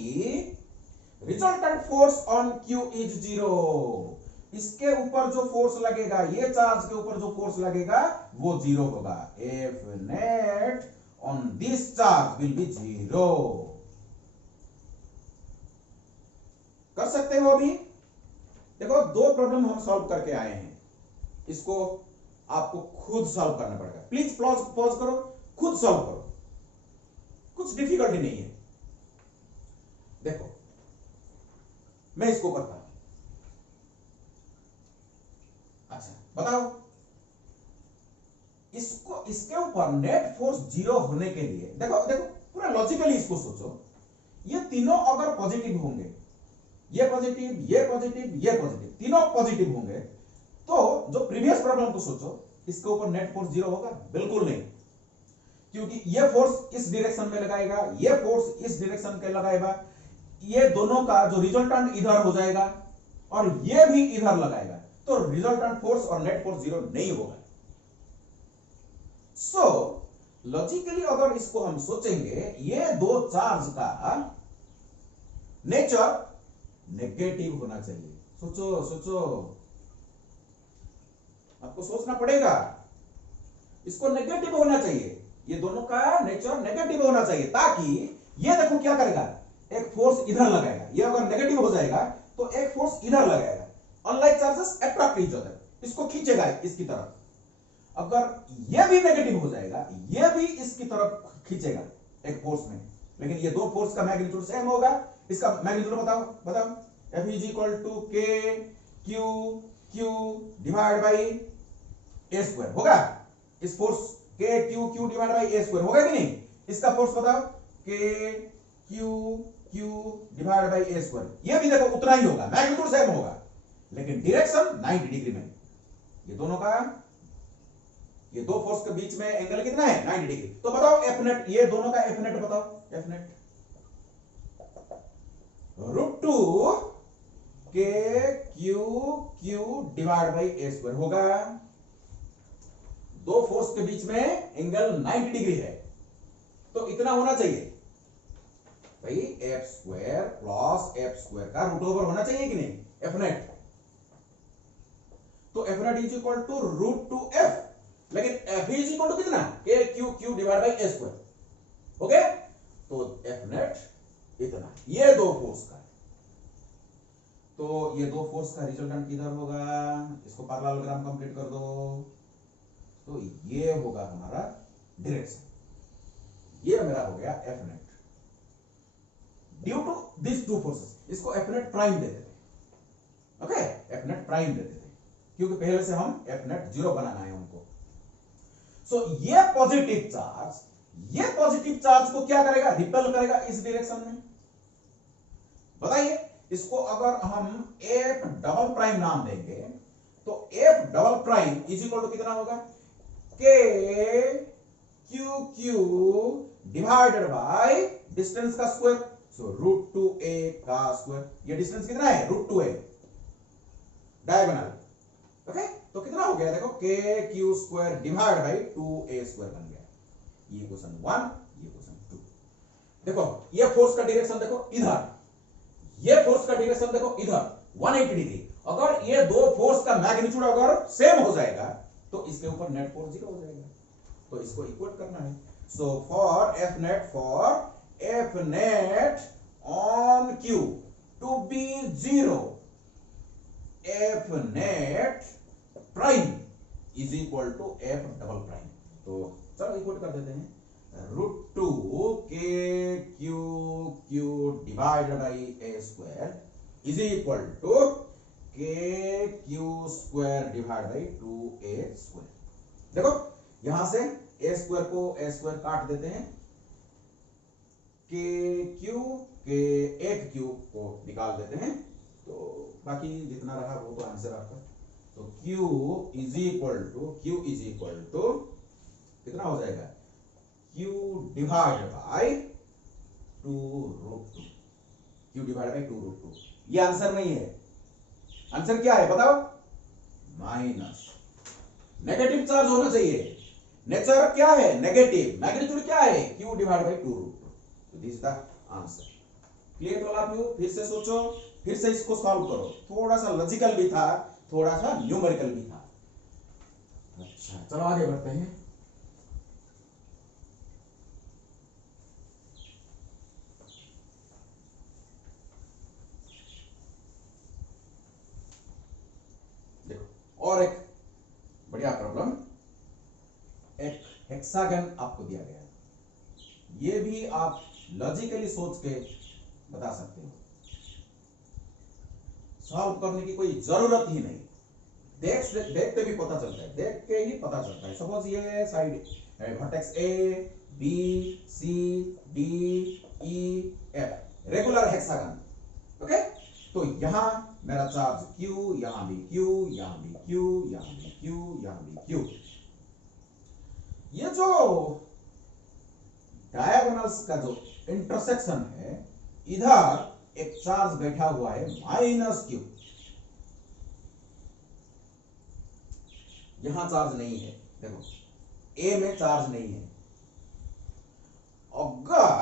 resultant force on Q is 0। इसके ऊपर जो फोर्स लगेगा, ये चार्ज के ऊपर जो फोर्स लगेगा वो 0 होगा। F net on this charge will be 0। कर सकते हो अभी? देखो दो प्रॉब्लम हम सॉल्व करके आए हैं, इसको आपको खुद सॉल्व करना पड़ेगा। प्लीज पॉज करो, खुद सॉल्व करो, कुछ डिफिकल्टी नहीं है। देखो मैं इसको करता हूं। अच्छा बताओ, इसको इसके ऊपर नेट फोर्स 0 होने के लिए देखो देखो पूरा लॉजिकली इसको सोचो, ये तीनों अगर पॉजिटिव होंगे, ये पॉजिटिव, ये पॉजिटिव, ये पॉजिटिव, तीनों पॉजिटिव होंगे, तो जो प्रीवियस प्रॉब्लम को सोचो, इसके ऊपर नेट फोर्स 0 होगा? बिल्कुल नहीं, क्योंकि ये फोर्स इस डायरेक्शन में लगाएगा, ये फोर्स इस डायरेक्शन के लगाएगा, ये दोनों का जो रिजल्टेंट इधर हो जाएगा और ये भी इधर लगाएगा, तो रिजल्टेंट फोर्स और नेट फोर्स 0 नहीं होगा। सो लॉजिकली अगर इसको हम सोचेंगे, ये दो चार्ज का नेचर नेगेटिव होना चाहिए। सोचो सोचो, आपको सोचना पड़ेगा, इसको नेगेटिव होना चाहिए, ये दोनों का नेचर नेगेटिव होना चाहिए, ताकि ये देखो क्या करेगा, एक फोर्स इधर लगाएगा, ये अगर नेगेटिव हो जाएगा तो एक फोर्स इधर लगाएगा, unlike charges attract each other, इसको खींचेगा इसकी तरफ। अगर ये भी नेगेटिव हो जाएगा, ये भी इसकी तरफ खींचेगा एक फोर्स में, लेकिन ये दो फोर्स का मैग्नीट्यूड सेम होगा। इसका मैग्नीट्यूड बताओ बताओ, F is equal to K Q Q divide by A square होगा। इस force K Q Q divide by A square होगा कि नहीं? इसका फोर्स बताओ, K Q Q divide by A square, ये भी देखो उतना ही होगा, मैग्नीट्यूड सेम होगा, लेकिन डायरेक्शन 90 डिग्री में। ये दोनों का, ये दो फोर्स के बीच में एंगल कितना है? 90 डिग्री। तो बताओ एफ नेट, ये दोनों का एफ नेट बताओ, F net √2 K Q Q divide by A square होगा। दो फोर्स के बीच में एंगल 90 डिग्री है, तो इतना होना चाहिए भाई, F square plus F square का रूट ओवर होना चाहिए कि नहीं, एफ नेट। तो F net is equal to √2f, लेकिन एफ इज इक्वल टू कितना? K Q Q divide by A square. Okay, तो एफ नेट इतना, ये दो फोर्स का, तो ये दो फोर्स का रिजल्टेंट किधर होगा? इसको पैरेललोग्राम कंप्लीट कर दो, तो ये होगा हमारा डायरेक्शन, ये मेरा हो गया F net due to this two forces. इसको एफ नेट प्राइम देते थे, ओके, एफ नेट प्राइम देते थे, क्योंकि पहले से हम एफ नेट 0 बनाना है हमको। सो ये पॉजिटिव चार्ज, ये पॉजिटिव चार्ज को क्या करेगा? रिपेल करेगा इस डायरेक्शन में। बताइए, इसको अगर हम एफ डबल प्राइम नाम देंगे, तो F double prime is equal to कितना होगा? K Q Q divided by distance का स्क्वायर, सो √2a का स्क्वायर। ये डिस्टेंस कितना है? √2a डायगोनल, ओके, तो कितना हो गया? देखो K Q square divide bye 2a square बन गया। ये क्वेश्चन 1, ये क्वेश्चन 2। देखो ये फोर्स का डायरेक्शन देखो इधर, ये फोर्स का डायरेक्शन देखो इधर 180 डिग्री। अगर ये दो फोर्स का मैग्नीट्यूड अगर सेम हो जाएगा, तो इसके ऊपर नेट फोर्स 0 हो जाएगा, तो इसको इक्वेट करना है। So for F net on Q to be 0, F net prime is equal to F double prime. तो चलो इक्वेट कर देते हैं, √2 K Q Q divided by A square is equal to K Q square divide by 2a square. देखो यहां से a स्क्वायर को a स्क्वायर काट देते हैं, K Q के एक Q को निकाल देते हैं, तो बाकी जितना रहा वो तो आंसर आपका। तो Q इज इक्वल टू कितना हो जाएगा? Q divide by 2√2, Q divide by 2√2। ये आंसर नहीं है, आंसर क्या है बताओ? माइनस। नेगेटिव चार्ज होना चाहिए, नेचर क्या है? नेगेटिव, मैग्नीट्यूड क्या है? Q divide by 2√2। तो this is the answer. Clear to all? फिर से सोचो, फिर से इसको सॉल्व करो, थोड़ा सा लॉजिकल भी था, थोड़ा सा न्यूमेरिकल भी था। अच्छा चलो आगे बढ़ते हैं। और एक बढ़िया प्रॉब्लम, एक हेक्सागन आपको दिया गया, ये भी आप लॉजिकली सोच के बता सकते हो, सॉल्व करने की कोई जरूरत ही नहीं, देखते भी पता चलता है, देख के ही पता चलता है। सपोज ये side vertex A B C D E F, regular hexagon, okay. तो यहां मेरा चार्ज Q, यहां भी Q, यहां भी Q, यहां भी Q, यहां भी Q। ये जो डायगोनल्स का जो इंटरसेक्शन है, इधर एक चार्ज बैठा हुआ है -Q, यहां चार्ज नहीं है, देखो A में चार्ज नहीं है। अगर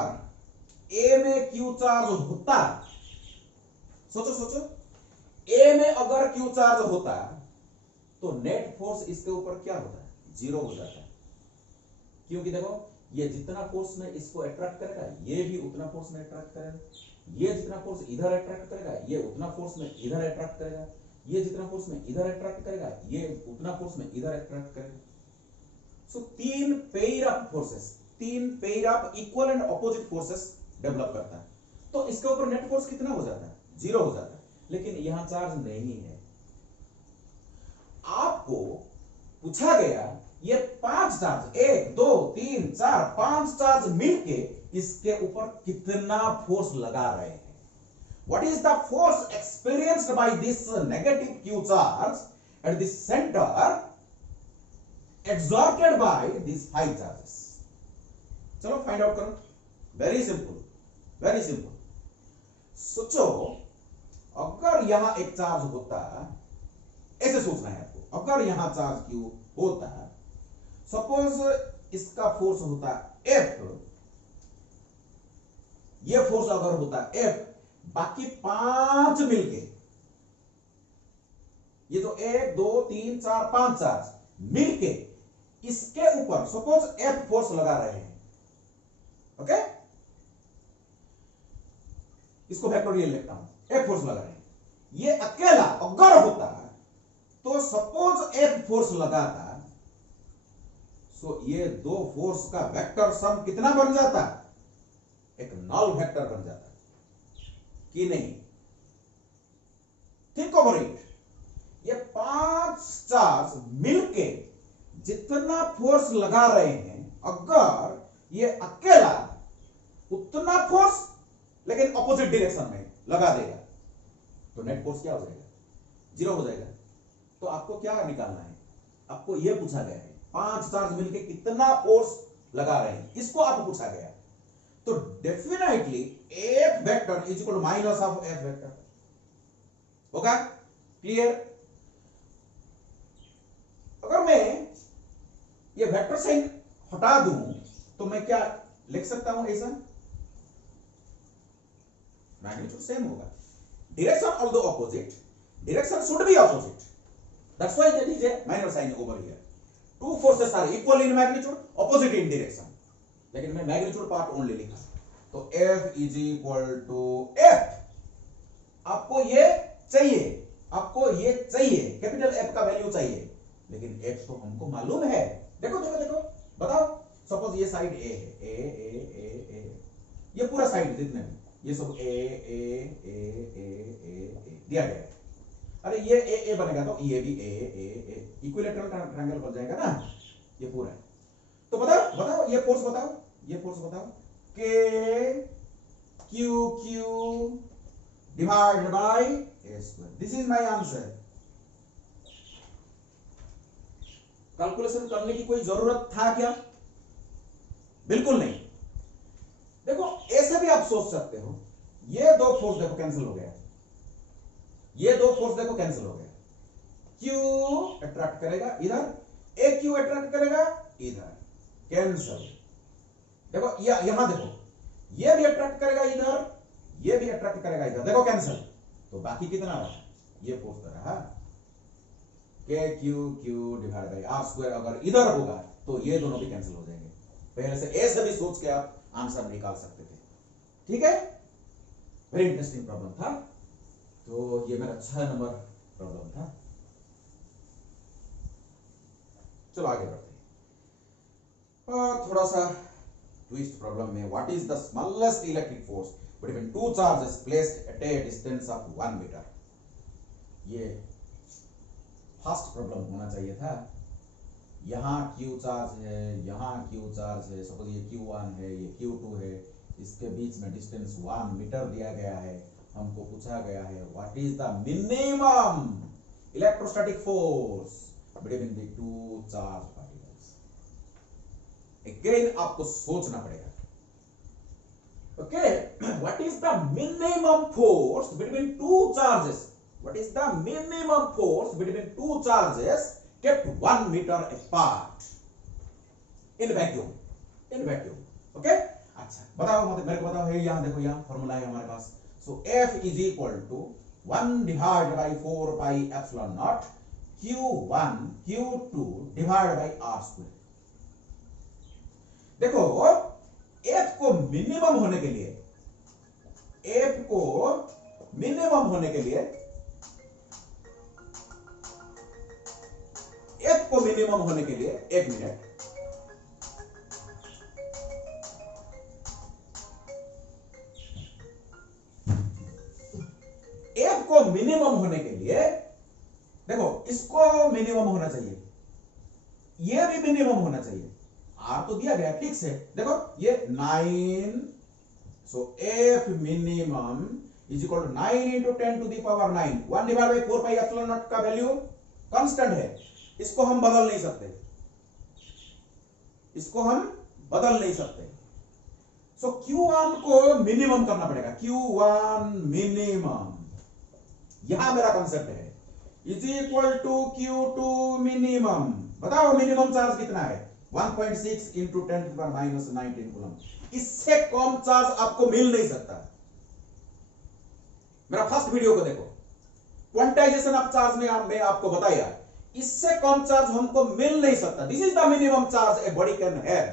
A में Q चार्ज होता, सोचो सोचो, A में अगर Q चार्ज होता तो नेट फोर्स इसके ऊपर क्या होता है? 0 हो जाता है, क्योंकि देखो ये जितना फोर्स में इसको अट्रैक्ट करेगा, ये भी उतना फोर्स में अट्रैक्ट करेगा, ये जितना फोर्स इधर अट्रैक्ट करेगा, ये उतना फोर्स में इधर अट्रैक्ट करेगा, ये जितना फोर्स में इधर अट्रैक्ट करेगा, ये उतना फोर्स में इधर अट्रैक्ट करेगा। सो तीन पेयर ऑफ फोर्सेस, तीन pair of equal and opposite forces develop करता है, तो इसके ऊपर नेट फोर्स कितना हो जाता है? 0 हो जाता है। लेकिन यहां चार्ज नहीं है, आपको पूछा गया ये 5 चार्ज, 1 2 3 4 5 चार्ज मिलके इसके ऊपर कितना फोर्स लगा रहे हैं। What is the force experienced by this negative Q charge at the center exerted by these 5 charges? चलो फाइंड आउट करो, वेरी सिंपल, वेरी सिंपल। सोचो अगर यहां एक चार्ज होता, ऐसे सोचना है आपको, अगर यहां चार्ज Q होता, सपोज इसका फोर्स होता F, ये फोर्स अगर होता F, बाकी 5 मिलके, ये तो 1 2 3 4 5 चार्ज मिलके इसके ऊपर सपोज F फोर्स लगा रहे हैं, ओके, इसको फैक्टोरियल लिखता हूं, F फोर्स लगा रहे हैं। ये अकेला अगर होता तो सपोज F फोर्स लगाता, सो ये दो फोर्स का वेक्टर सम कितना बन जाता? एक नल वेक्टर बन जाता कि नहीं? Think over it. ये 5 चार्ज मिलके जितना फोर्स लगा रहे हैं, अगर ये अकेला उतना फोर्स लेकिन ऑपोजिट डायरेक्शन में लगा देगा, तो नेट फोर्स क्या हो जाएगा? 0 हो जाएगा। तो आपको क्या निकालना है? आपको यह पूछा गया है 5 चार्ज मिलके कितना फोर्स लगा रहे हैं, इसको आपको पूछा गया। तो definitely F vector is equal to minus of F vector होगा। क्लियर? अगर मैं ये वेक्टर साइन हटा दूं तो मैं क्या लिख सकता हूं? ऐसा मैग्नीट्यूड सेम होगा, direction although opposite, direction should be opposite, that's why there is a minus sign over here. Two forces are equal in magnitude, opposite in direction, लेकिन मैं मैग्नीट्यूड पार्ट ओनली लिखा। तो F is equal to F, आपको ये चाहिए, आपको ये चाहिए, कैपिटल F का वैल्यू चाहिए, लेकिन F तो हमको मालूम है। देखो देखो देखो, बताओ, सपोज ये साइड A है, A, ये पूरा साइड जितने में ये सब A दिया गया है। अरे ये A बनेगा तो ये भी A, इक्विलेटरल ट्रायंगल बन जाएगा ना, ये पूरा है। तो बताओ बताओ, ये फोर्स बताओ, ये फोर्स बताओ, K Q divided by A square. This is my answer. Calculation करने की कोई जरूरत था क्या? बिल्कुल नहीं। देखो ऐसे भी आप सोच सकते हो, ये दो फोर्स देखो कैंसिल हो गया, ये दो फोर्स देखो कैंसिल हो गया, Q अट्रैक्ट करेगा इधर, एक Q अट्रैक्ट करेगा इधर, कैंसिल। देखो यहां देखो, ये भी अट्रैक्ट करेगा इधर, ये भी अट्रैक्ट करेगा इधर, देखो कैंसिल। तो बाकी कितना रहा? ये फोर्स का रहा Q divide by R square. अगर इधर होगा तो ये दोनों भी कैंसिल हो जाएंगे। पहले से ऐसे भी सोच के आप आंसर निकाल सकते थे। ठीक है, वेरी इंटरेस्टिंग प्रॉब्लम था। तो ये मेरा 6 नंबर प्रॉब्लम था। चलो आगे बढ़ते हैं। थोड़ा सा ट्विस्ट प्रॉब्लम में, what is the smallest electric force between two charges placed at a distance of 1 metre. ये फर्स्ट प्रॉब्लम होना चाहिए था। यहाँ Q चार्ज है, यहाँ Q चार्ज है, सपोज ये Q1 है, ये Q2 है, इसके बीच में डिस्टेंस 1 मीटर दिया गया है। हमको पूछा गया है what is the minimum electrostatic force between the two charge particles. Again आपको सोचना पड़ेगा। Okay, what is the minimum force between two charges? What is the minimum force between two charges kept 1 meter apart in vacuum, okay? अच्छा बताओ, मतलब मेरे को बताओ, है यहाँ देखो, यहाँ फॉर्मूला है हमारे पास। So F is equal to 1 divide by 4 pi epsilon naught Q1 Q2 divide by R square. देखो F को मिनिमम होने के लिए, F को मिनिमम होने के लिए, F को मिनिमम होने के लिए, एक मिनट, F को मिनिमम होने के लिए देखो, इसको मिनिमम होना चाहिए, ये भी मिनिमम होना चाहिए। R तो दिया गया, ठीक से देखो ये 9, so F minimum is equal to 9 into 10 to the power 9, 1 divide by 4 pi epsilon naught का वैल्यू कांस्टेंट है, इसको हम बदल नहीं सकते, इसको हम बदल नहीं सकते। सो Q1 को मिनिमम करना पड़ेगा, Q1 मिनिमम, यहां मेरा कंसेप्ट है, is equal to Q2 minimum. बताओ मिनिमम चार्ज कितना है? 1.6 into 10 to power minus 19 coulomb. इससे कम चार्ज आपको मिल नहीं सकता। मेरा फर्स्ट वीडियो को देखो, क्वांटाइजेशन ऑफ चार्ज में मैं आपको बताया, इससे कम चार्ज हमको मिल नहीं सकता। This is the minimum charge a body can have.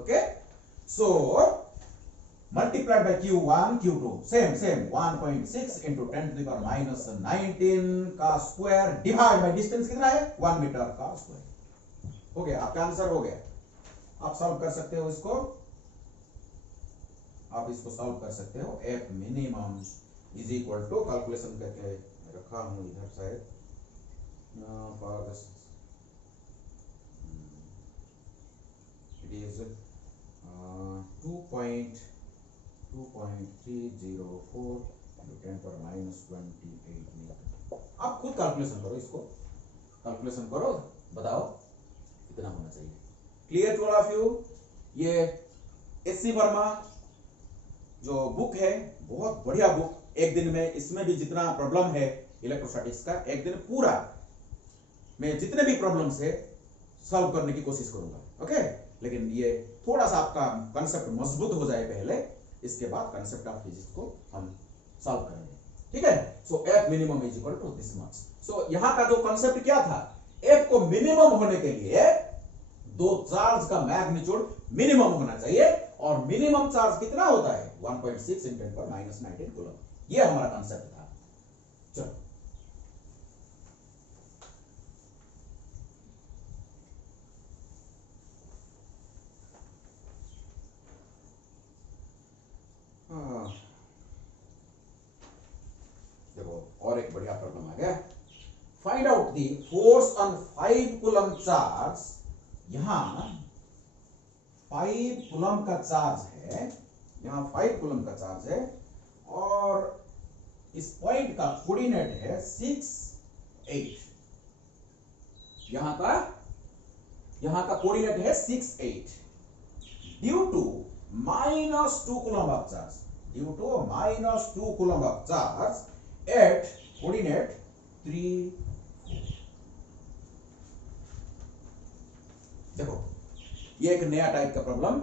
Okay, so multiplied by Q1 Q2, same 1.6 into 10 to the power minus 19 का स्क्वायर डिवाइड बाय डिस्टेंस कितना है? 1 मीटर का स्क्वायर। हो गया, आपका आंसर हो गया। आप सॉल्व कर सकते हो इसको, आप इसको सॉल्व कर सकते हो। F minimum is equal to, calculation करके रखा हूं इधर शायद, it is 2.304 into 10 पर माइनस 28 मीटर। आप खुद कैलकुलेशन करो, इसको कैलकुलेशन करो, बताओ कितना होना चाहिए। Clear to all of you? ये एससी वर्मा जो बुक है, बहुत बढ़िया बुक। एक दिन में इसमें भी जितना प्रॉब्लम है इलेक्ट्रोस्टैटिक्स का, एक दिन पूरा मैं जितने भी प्रॉब्लम्स है सॉल्व करने की कोशिश करूंगा। ओके, लेकिन ये थोड़ा सा आपका कंसेप्ट मजबूत हो जाए पहले, इसके बाद कंसेप्ट ऑफ फिजिक्स को हम सॉल्व करेंगे। ठीक है, so F minimum is equal to this much. So यहां का जो कंसेप्ट क्या था, F को मिनिमम होने के लिए दो चार्ज का मैग्नीट्यूड मिनिमम होना चाहिए, और मिनिमम चार्ज कितना होता है? 1.6 × 10 पर माइनस 19 कूलम। ये हमारा कंसेप्ट था। चलो देखो, और एक बढ़िया प्रॉब्लम आ गया। Find out the force on 5 coulomb charge. यहां 5 कूलम का चार्ज है, यहां 5 कूलम का चार्ज है, और इस पॉइंट का कोऑर्डिनेट है 6 8। यहां का कोऑर्डिनेट है 6 8। Due to -2 coulomb of charge, due to -2 coulomb of charge at coordinate 3 4। देखो ये एक नया टाइप का प्रॉब्लम।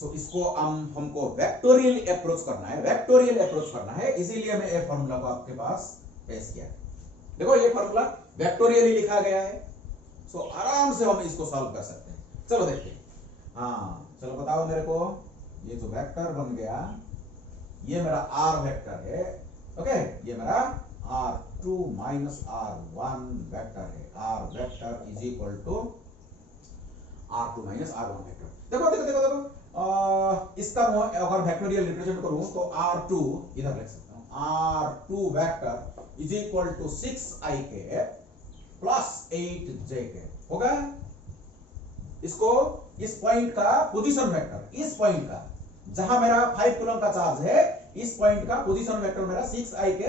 सो इसको हमको वेक्टोरियल अप्रोच करना है, वेक्टोरियल अप्रोच करना है, इसीलिए मैं ये फॉर्मूला को आपके पास पेश किया। देखो ये फॉर्मूला वेक्टोरियली लिखा गया है, सो आराम से हम इसको सॉल्व कर सकते हैं। चलो देखते हैं। हाँ चलो बताओ मेरे को, ये जो वेक्टर बन गया, ये मेरा R वेक्टर है। ओके, ये मेरा R2 माइनस R1 वेक्टर है। R vector is equal to R2 minus R1 vector. देखो देखो देखो देखो, इसका अगर वेक्टोरियल रिप्रेजेंट करूं तो R2 इधर लिख सकता हूं, R2 vector is equal to 6ik plus 8jk होगा। इसको इस पॉइंट का पोजीशन वेक्टर, इस पॉइंट का जहां मेरा 5 कूलम का चार्ज है, इस पॉइंट का पोजीशन वेक्टर मेरा 6ik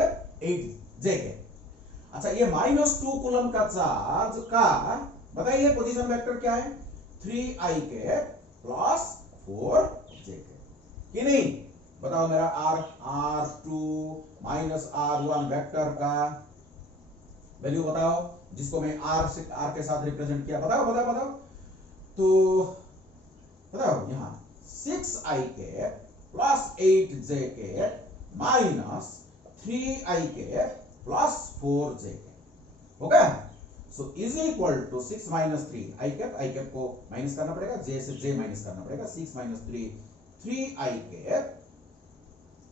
8jk। अच्छा, ये -2 कूलम का चार्ज का बताइए पोजीशन वेक्टर क्या है? 3ik प्लस 4jk कि नहीं? बताओ मेरा R2 माइनस R1 वेक्टर का वैल्यू बताओ, जिसको मैं R के साथ रिप्रेजेंट किया। बताओ बताओ बताओ, तो बताओ यहां 6ik plus 8jk minus 3ik plus 4jk होगा। So is equal to 6 minus 3 i cap को माइनस करना पड़ेगा, j से j माइनस करना पड़ेगा। 6 माइनस 3 3i,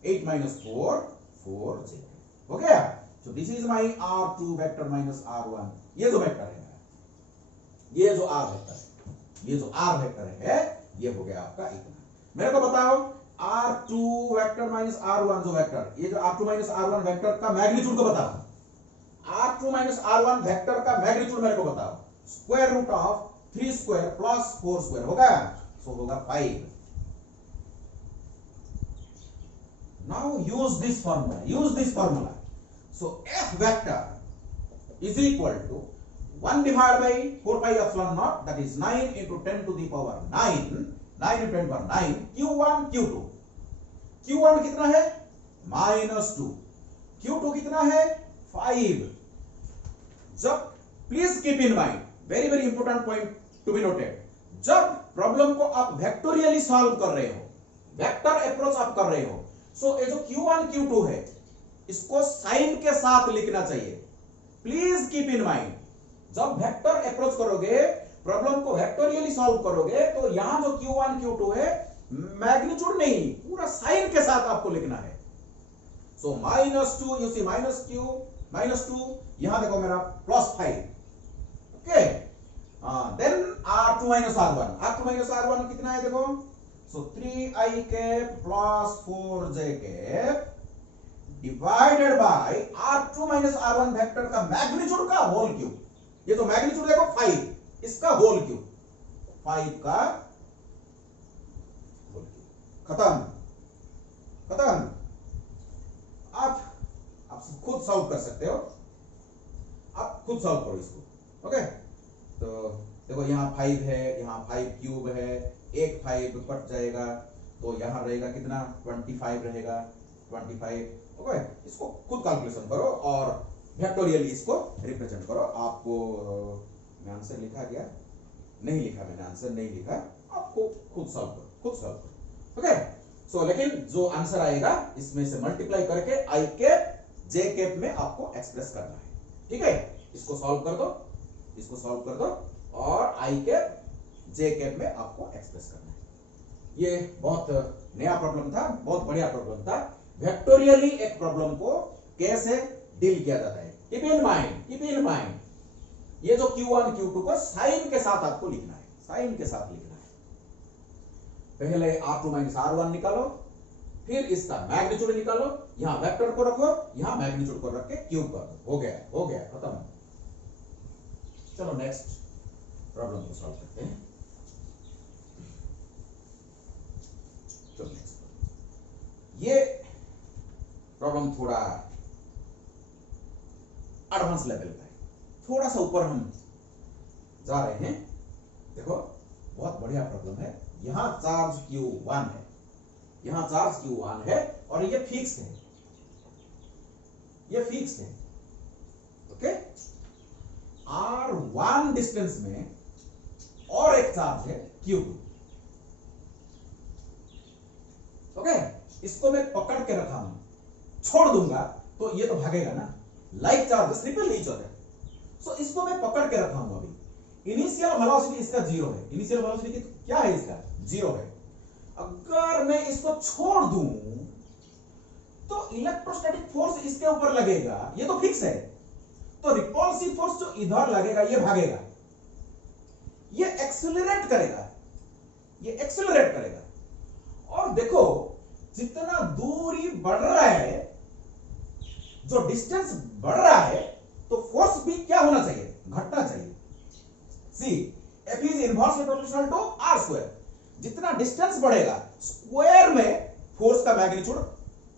8 माइनस 4 4jk हो गया। सो this is my R2 vector minus R1। ये जो वेक्टर है, ये जो R वेक्टर है, ये जो R वेक्टर है, ये हो गया आपका इतना। मेरे को बताओ R2 वेक्टर माइनस R1 जो वेक्टर, ये जो R2 माइनस R1 वेक्टर का मैग्नीट्यूड को बताओ। R2 माइनस R1 वेक्टर का मैग्नीट्यूड मेरे को बताओ। Square root of 3 square plus 4 square होगा, सो होगा 5। Now use this formula, use this formula. So F vector is equal to 1 divided by 4 pi epsilon naught, that is 9 into 10 to the power 9, 9 into 10 power 9, Q1 Q2। Q1 कितना है? -2। Q2 कितना है? 5। जब, please keep in mind, very very important point to be noted, जब प्रॉब्लम को आप वेक्टोरियली सॉल्व कर रहे हो, वेक्टर अप्रोच आप कर रहे हो, सो ये जो Q1 Q2 है, इसको साइन के साथ लिखना चाहिए। प्लीज कीप इन माइंड, जब वेक्टर अप्रोच करोगे, प्रॉब्लम को वेक्टोरियली सॉल्व करोगे, तो यहां जो Q1 Q2 है, मैग्नीट्यूड नहीं, पूरा साइन के साथ आपको लिखना है। सो -2, यू सी -2, यहां देखो मेरा +5, okay. Then R2 minus R1 कितना है देखो, सो 3ik plus 4jk divided by R2 minus R1 vector का मैग्नीट्यूड का होल क्यूब। ये तो मैग्नीट्यूड देखो 5, इसका होल क्यूब, 5 का होल क्यूब। खत्म। आप खुद सॉल्व कर सकते हो, आप खुद सॉल्व करो इसको, ओके। तो देखो यहां 5 है, यहां 5 क्यूब है, एक 5 कट जाएगा, तो यहां रहेगा कितना? 25 रहेगा, 25, ओके। इसको खुद कैलकुलेशन करो और वेक्टोरियली इसको रिप्रेजेंट करो। आपको मैं आंसर लिखा गया? नहीं लिखा, मैंने आंसर नहीं लिखा, आपको खुद सॉल्व करो, ओके। सो लेकिन जो आंसर आएगा, इसमें से मल्टीप्लाई करके i कैप j कैप में आपको एक्सप्रेस करना है, ठीक है। इसको सॉल्व कर दो और i कैप j कैप में आपको एक्सप्रेस करना है। ये बहुत नया प्रॉब्लम था, बहुत बढ़िया प्रॉब्लम था। वेक्टोरियली एक प्रॉब्लम को कैसे डील किया जाता है, कीप इन माइंड, ये जो Q1 Q2 को साइन के साथ आपको लिखना है, साइन के साथ लिखना है। पहले R2 माइनस R1 निकालो, फिर इसका मैग्नीट्यूड निकालो, यहां वेक्टर को रखो, यहां मैग्नीट्यूड को रख के क्यूब कर दो, हो गया, खत्म। चलो नेक्स्ट प्रॉब्लम को सॉल्व करते हैं। चलो नेक्स्ट, ये प्रॉब्लम थोड़ा एडवांस लेवल का है, थोड़ा सा ऊपर हम जा रहे हैं। देखो बहुत बढ़िया प्रॉब्लम है। यहां चार्ज Q1 है, यहां चार्ज Q1 है और ये फिक्स्ड है, ओके। R1 डिस्टेंस में और एक चार्ज है Q2, ओके। इसको मैं पकड़ के रखा हूं, छोड़ दूंगा तो ये तो भागेगा ना, like charges repel each other. So इसको मैं पकड़ के रखा हूं। अभी इनिशियल वेलोसिटी इसका 0 है, इनिशियल वेलोसिटी क्या है इसका? 0 है। अगर मैं इसको छोड़ दूं तो इलेक्ट्रोस्टैटिक फोर्स इसके ऊपर लगेगा, ये तो फिक्स है, तो रिपल्सिव फोर्स जो इधर लगेगा ये भागेगा, ये एक्सेलरेट करेगा, ये एक्सेलरेट करेगा। और देखो जितना दूरी बढ़ रहा है, जो डिस्टेंस बढ़ रहा है, तो फोर्स भी क्या होना चाहिए, घटना चाहिए। सी F इज inversely proportional to R square. जितना डिस्टेंस बढ़ेगा स्क्वायर में फोर्स का मैग्नीट्यूड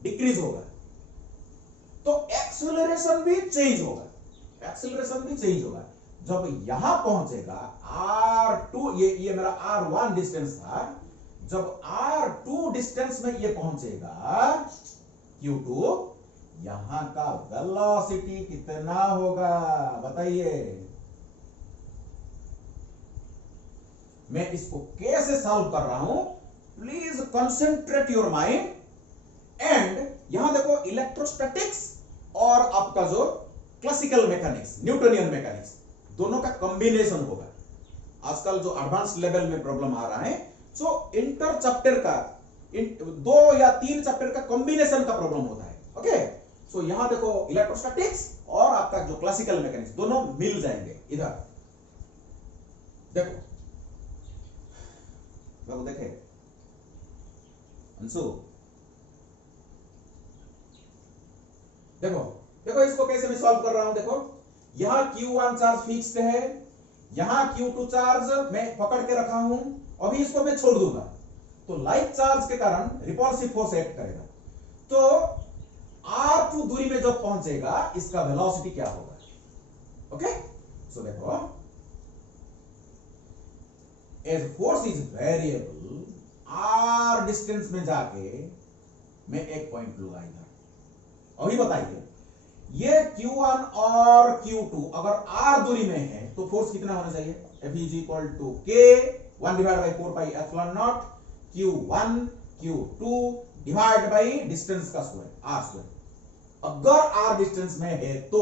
डिक्रीज होगा, तो एक्सेलरेशन भी चेंज होगा, एक्सेलरेशन भी चेंज होगा। जब यहां पहुंचेगा R2, ये मेरा R1 डिस्टेंस था, जब R2 डिस्टेंस में ये पहुंचेगा Q2, यहां का वेलोसिटी कितना होगा बताइए। मैं इसको कैसे सॉल्व कर रहा हूं, please concentrate your mind. And यहां देखो इलेक्ट्रोस्टैटिक्स और आपका जो क्लासिकल मैकेनिक्स, न्यूटनियन मैकेनिक्स, दोनों का कॉम्बिनेशन होगा। आजकल जो एडवांस लेवल में प्रॉब्लम आ रहा है, सो इंटर चैप्टर का 2 या 3 चैप्टर का कॉम्बिनेशन का प्रॉब्लम होता है। ओके, सो यहां देखो इलेक्ट्रोस्टैटिक्स और आपका जो क्लासिकल मैकेनिक्स दोनों मिल जाएंगे। इधर देखो, बाबू देखे अंशु, देखो देखो इसको कैसे मैं सॉल्व कर रहा हूं। देखो यहां Q1 चार्ज फिक्स्ड है, यहां Q2 चार्ज मैं पकड़ के रखा हूं, अभी इसको मैं छोड़ दूंगा तो लाइक चार्ज के कारण रिपल्सिव फोर्स एक्ट करेगा। तो R2 दूरी में जब पहुंचेगा इसका वेलोसिटी क्या होगा। ओके, सो देखो as force is variable, R distance में जाके मैं एक पॉइंट लूंगा इधर। अभी बताइए ये Q1 और Q2 अगर R दूरी में है तो फोर्स कितना होना चाहिए। F is equal to K 1 divide by 4 pi epsilon naught Q1 Q2 divide by distance का स्क्वायर R स्क्वायर, अगर R डिस्टेंस में है तो।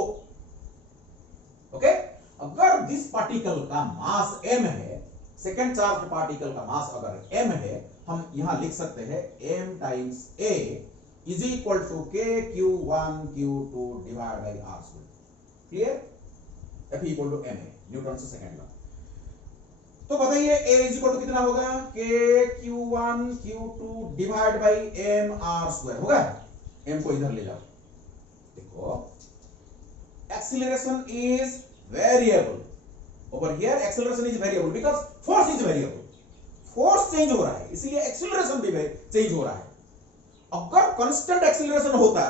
ओके, अगर दिस पार्टिकल का मास m है, सेकेंड चार्ज पार्टिकल का मास अगर m है, हम यहां लिख सकते हैं m times a is equal to K Q1 Q2 divide by R square. Clear, F equal to m है, न्यूटन से सेकेंड लॉ। तो बताइए a इज इक्वल टू कितना होगा, K Q1 Q2 divide by m R square होगा। m को इधर ले जाओ, देखो acceleration is variable over here, acceleration is variable because force is variable, force change हो रहा है इसलिए acceleration भी चेंज हो रहा है। अगर कांस्टेंट एक्सीलरेशन होता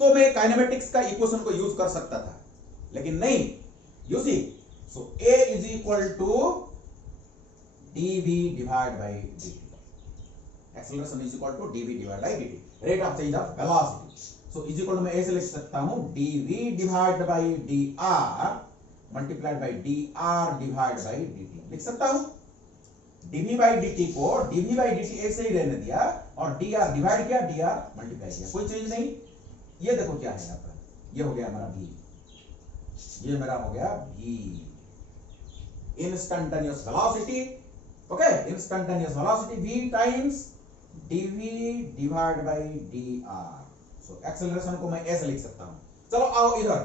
तो मैं काइनेमेटिक्स का इक्वेशन को यूज कर सकता था, लेकिन नहीं। You see, so a is equal to dv divide by dt, acceleration is equal to dv divide by dt, rate of change of velocity. So is equal to मैं ऐसे लिख सकता हूं dv divide by dr multiplied by dr divide by dt, लिख सकता हूं। dv बाई dt को dv बाई dt ऐसे ही रहने दिया और dr डिवाइड किया, dr मल्टीप्लाई किया, कोई चेंज नहीं। ये देखो क्या है यहां पर, ये हो गया हमारा v, ये मेरा हो गया v, instantaneous velocity. Okay, instantaneous velocity v times dv divide by dr। So acceleration को मैं ऐसे लिख सकता हूं। चलो आओ इधर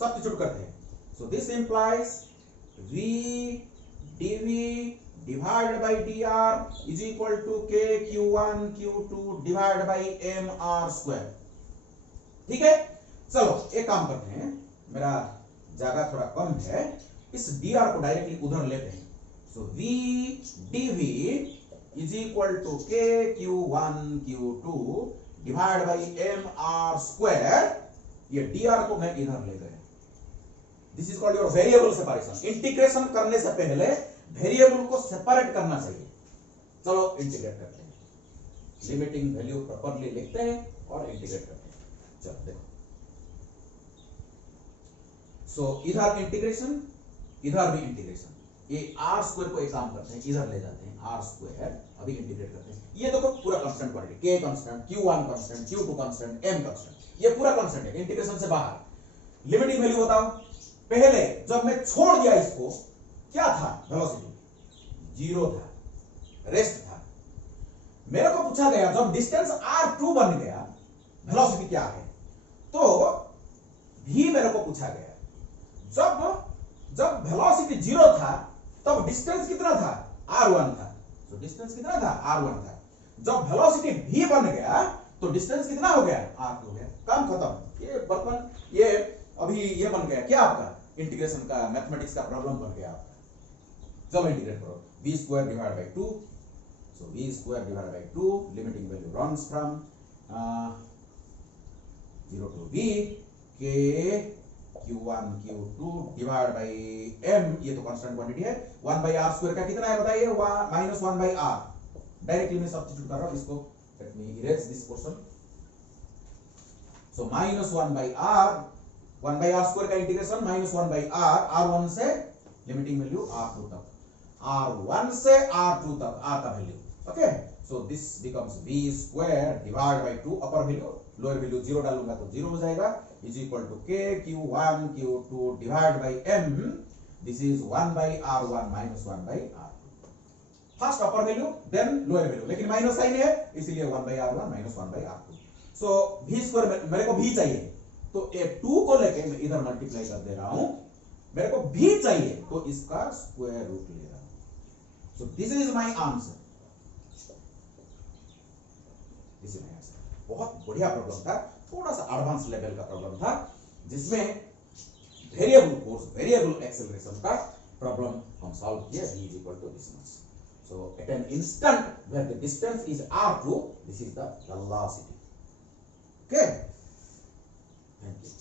सब्स्टिट्यूट करते हैं। So this implies v dv divide by dr is equal to K Q1 Q2 divide by m R square. ठीक है, चलो एक काम करते हैं, मेरा जगह थोड़ा कम है, इस dr को डायरेक्टली उधर लेते हैं। So v dv is equal to K Q1 Q2 divide by m R square. ये dr को मैं इधर ले गया, this is called your variable separation. Integration करने से पहले वेरिएबल को सेपरेट करना चाहिए। चलो इंटीग्रेट करते हैं, लिमिटिंग वैल्यू प्रॉपर्ली लिखते हैं और इंटीग्रेट करते हैं। चलो देखो, सो इधर इंटीग्रेशन, इधर भी इंटीग्रेशन। ये R स्क्वायर को एक काम करते हैं, इधर ले जाते हैं R स्क्वायर, अभी इंटीग्रेट करते हैं। ये देखो पूरा constant quantity, K constant, Q1 constant, Q2 constant, M constant, ये पूरा कांस्टेंट है, इंटीग्रेशन से बाहर। लिमिटिंग वैल्यू बताओ, पहले जब मैं छोड़ दिया इसको क्या था, वेलोसिटी 0 था, रेस्ट था। मेरे को पूछा गया जब डिस्टेंस R2 बन गया, वेलोसिटी क्या है। तो v मेरे को पूछा गया, जब वेलोसिटी 0 था तब डिस्टेंस कितना था, r1 था। तो डिस्टेंस कितना था, r1 था। जब वेलोसिटी v बन गया तो डिस्टेंस कितना हो गया, r2 हो गया। काम खत्म। ये बर्तन ये अभी ये बन गया क्या, आपका इंटीग्रेशन का मैथमेटिक्स का प्रॉब्लम बन गया आपका। चलो इंटीग्रेट करो, v square divide by 2। So v square divide by 2, limiting value runs from 0 to v k q1 q2 divide by m, ये तो कांस्टेंट क्वांटिटी है। 1 by r स्क्वायर का कितना है बताइए, माइनस 1 by r। डायरेक्टली मैं सब्स्टिट्यूट कर रहा हूं इसको, let me erase this portion. So minus 1 by r, 1 by r square का integration minus 1 by r, r1 से लिमिटिंग वैल्यू r2 तक, r1 से r2 तक r का वैल्यू। Okay, so this becomes v square divide by 2, upper value, lower value 0 डालूंगा तो 0 हो जाएगा, is equal to k q1 q2 divide by m। This is 1 by r1 minus 1 by r2। First upper value then lower value, लेकिन माइनस साइन है इसलिए 1 by r1 minus 1 by r2। So v square मेरे को v चाहिए, तो ये 2 को लेके मैं इधर मल्टीप्लाई कर दे रहा हूं। मेरे को v चाहिए तो इसका स्क्वायर रूट ले रहा हूं। सो this is my answer, this is my answer. बहुत बढ़िया प्रॉब्लम था, थोड़ा सा एडवांस लेवल का प्रॉब्लम था, जिसमें वेरिएबल फोर्स, वेरिएबल एक्सेलरेशन का प्रॉब्लम हम सॉल्व किए। v is equal to this much. So at an instant where the distance is r2, this is the velocity. Okay, thank you.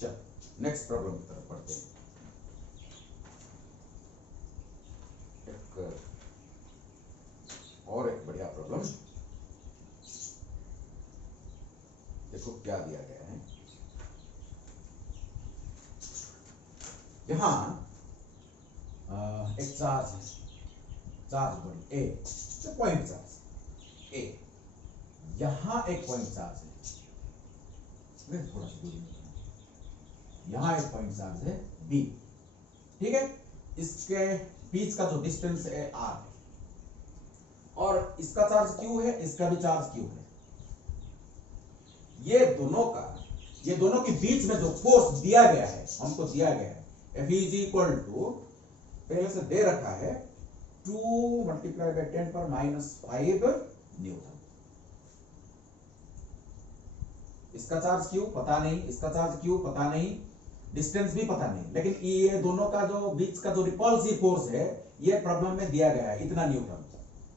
चलो नेक्स्ट प्रॉब्लम की तरफ पढ़ते हैं। एक बढ़िया प्रॉब्लम देखो क्या दिया गया है। यहां एक चार्ज है, चार्ज बॉडी ए, पॉइंट चार्ज ए, यहां एक पॉइंट चार्ज है, थोड़ा सा दूरी में, यहां एक पॉइंट चार्ज है बी, ठीक है। इसके बीच का जो डिस्टेंस है आर है, और इसका चार्ज क्यू है, इसका भी चार्ज क्यू है। ये दोनों के बीच में जो फोर्स दिया गया है, हमको दिया गया है F इज इक्वल टू, पहले से दे रखा है 2 मल्टीप्लाई बाय 10 पर -5 न्यूटन। इसका चार्ज क्यू पता नहीं, इसका चार्ज क्यू पता नहीं, डिस्टेंस भी पता नहीं, लेकिन ये दोनों का जो बीच का जो रिपल्सिव फोर्स है, ये प्रॉब्लम में दिया गया है इतना न्यूटन।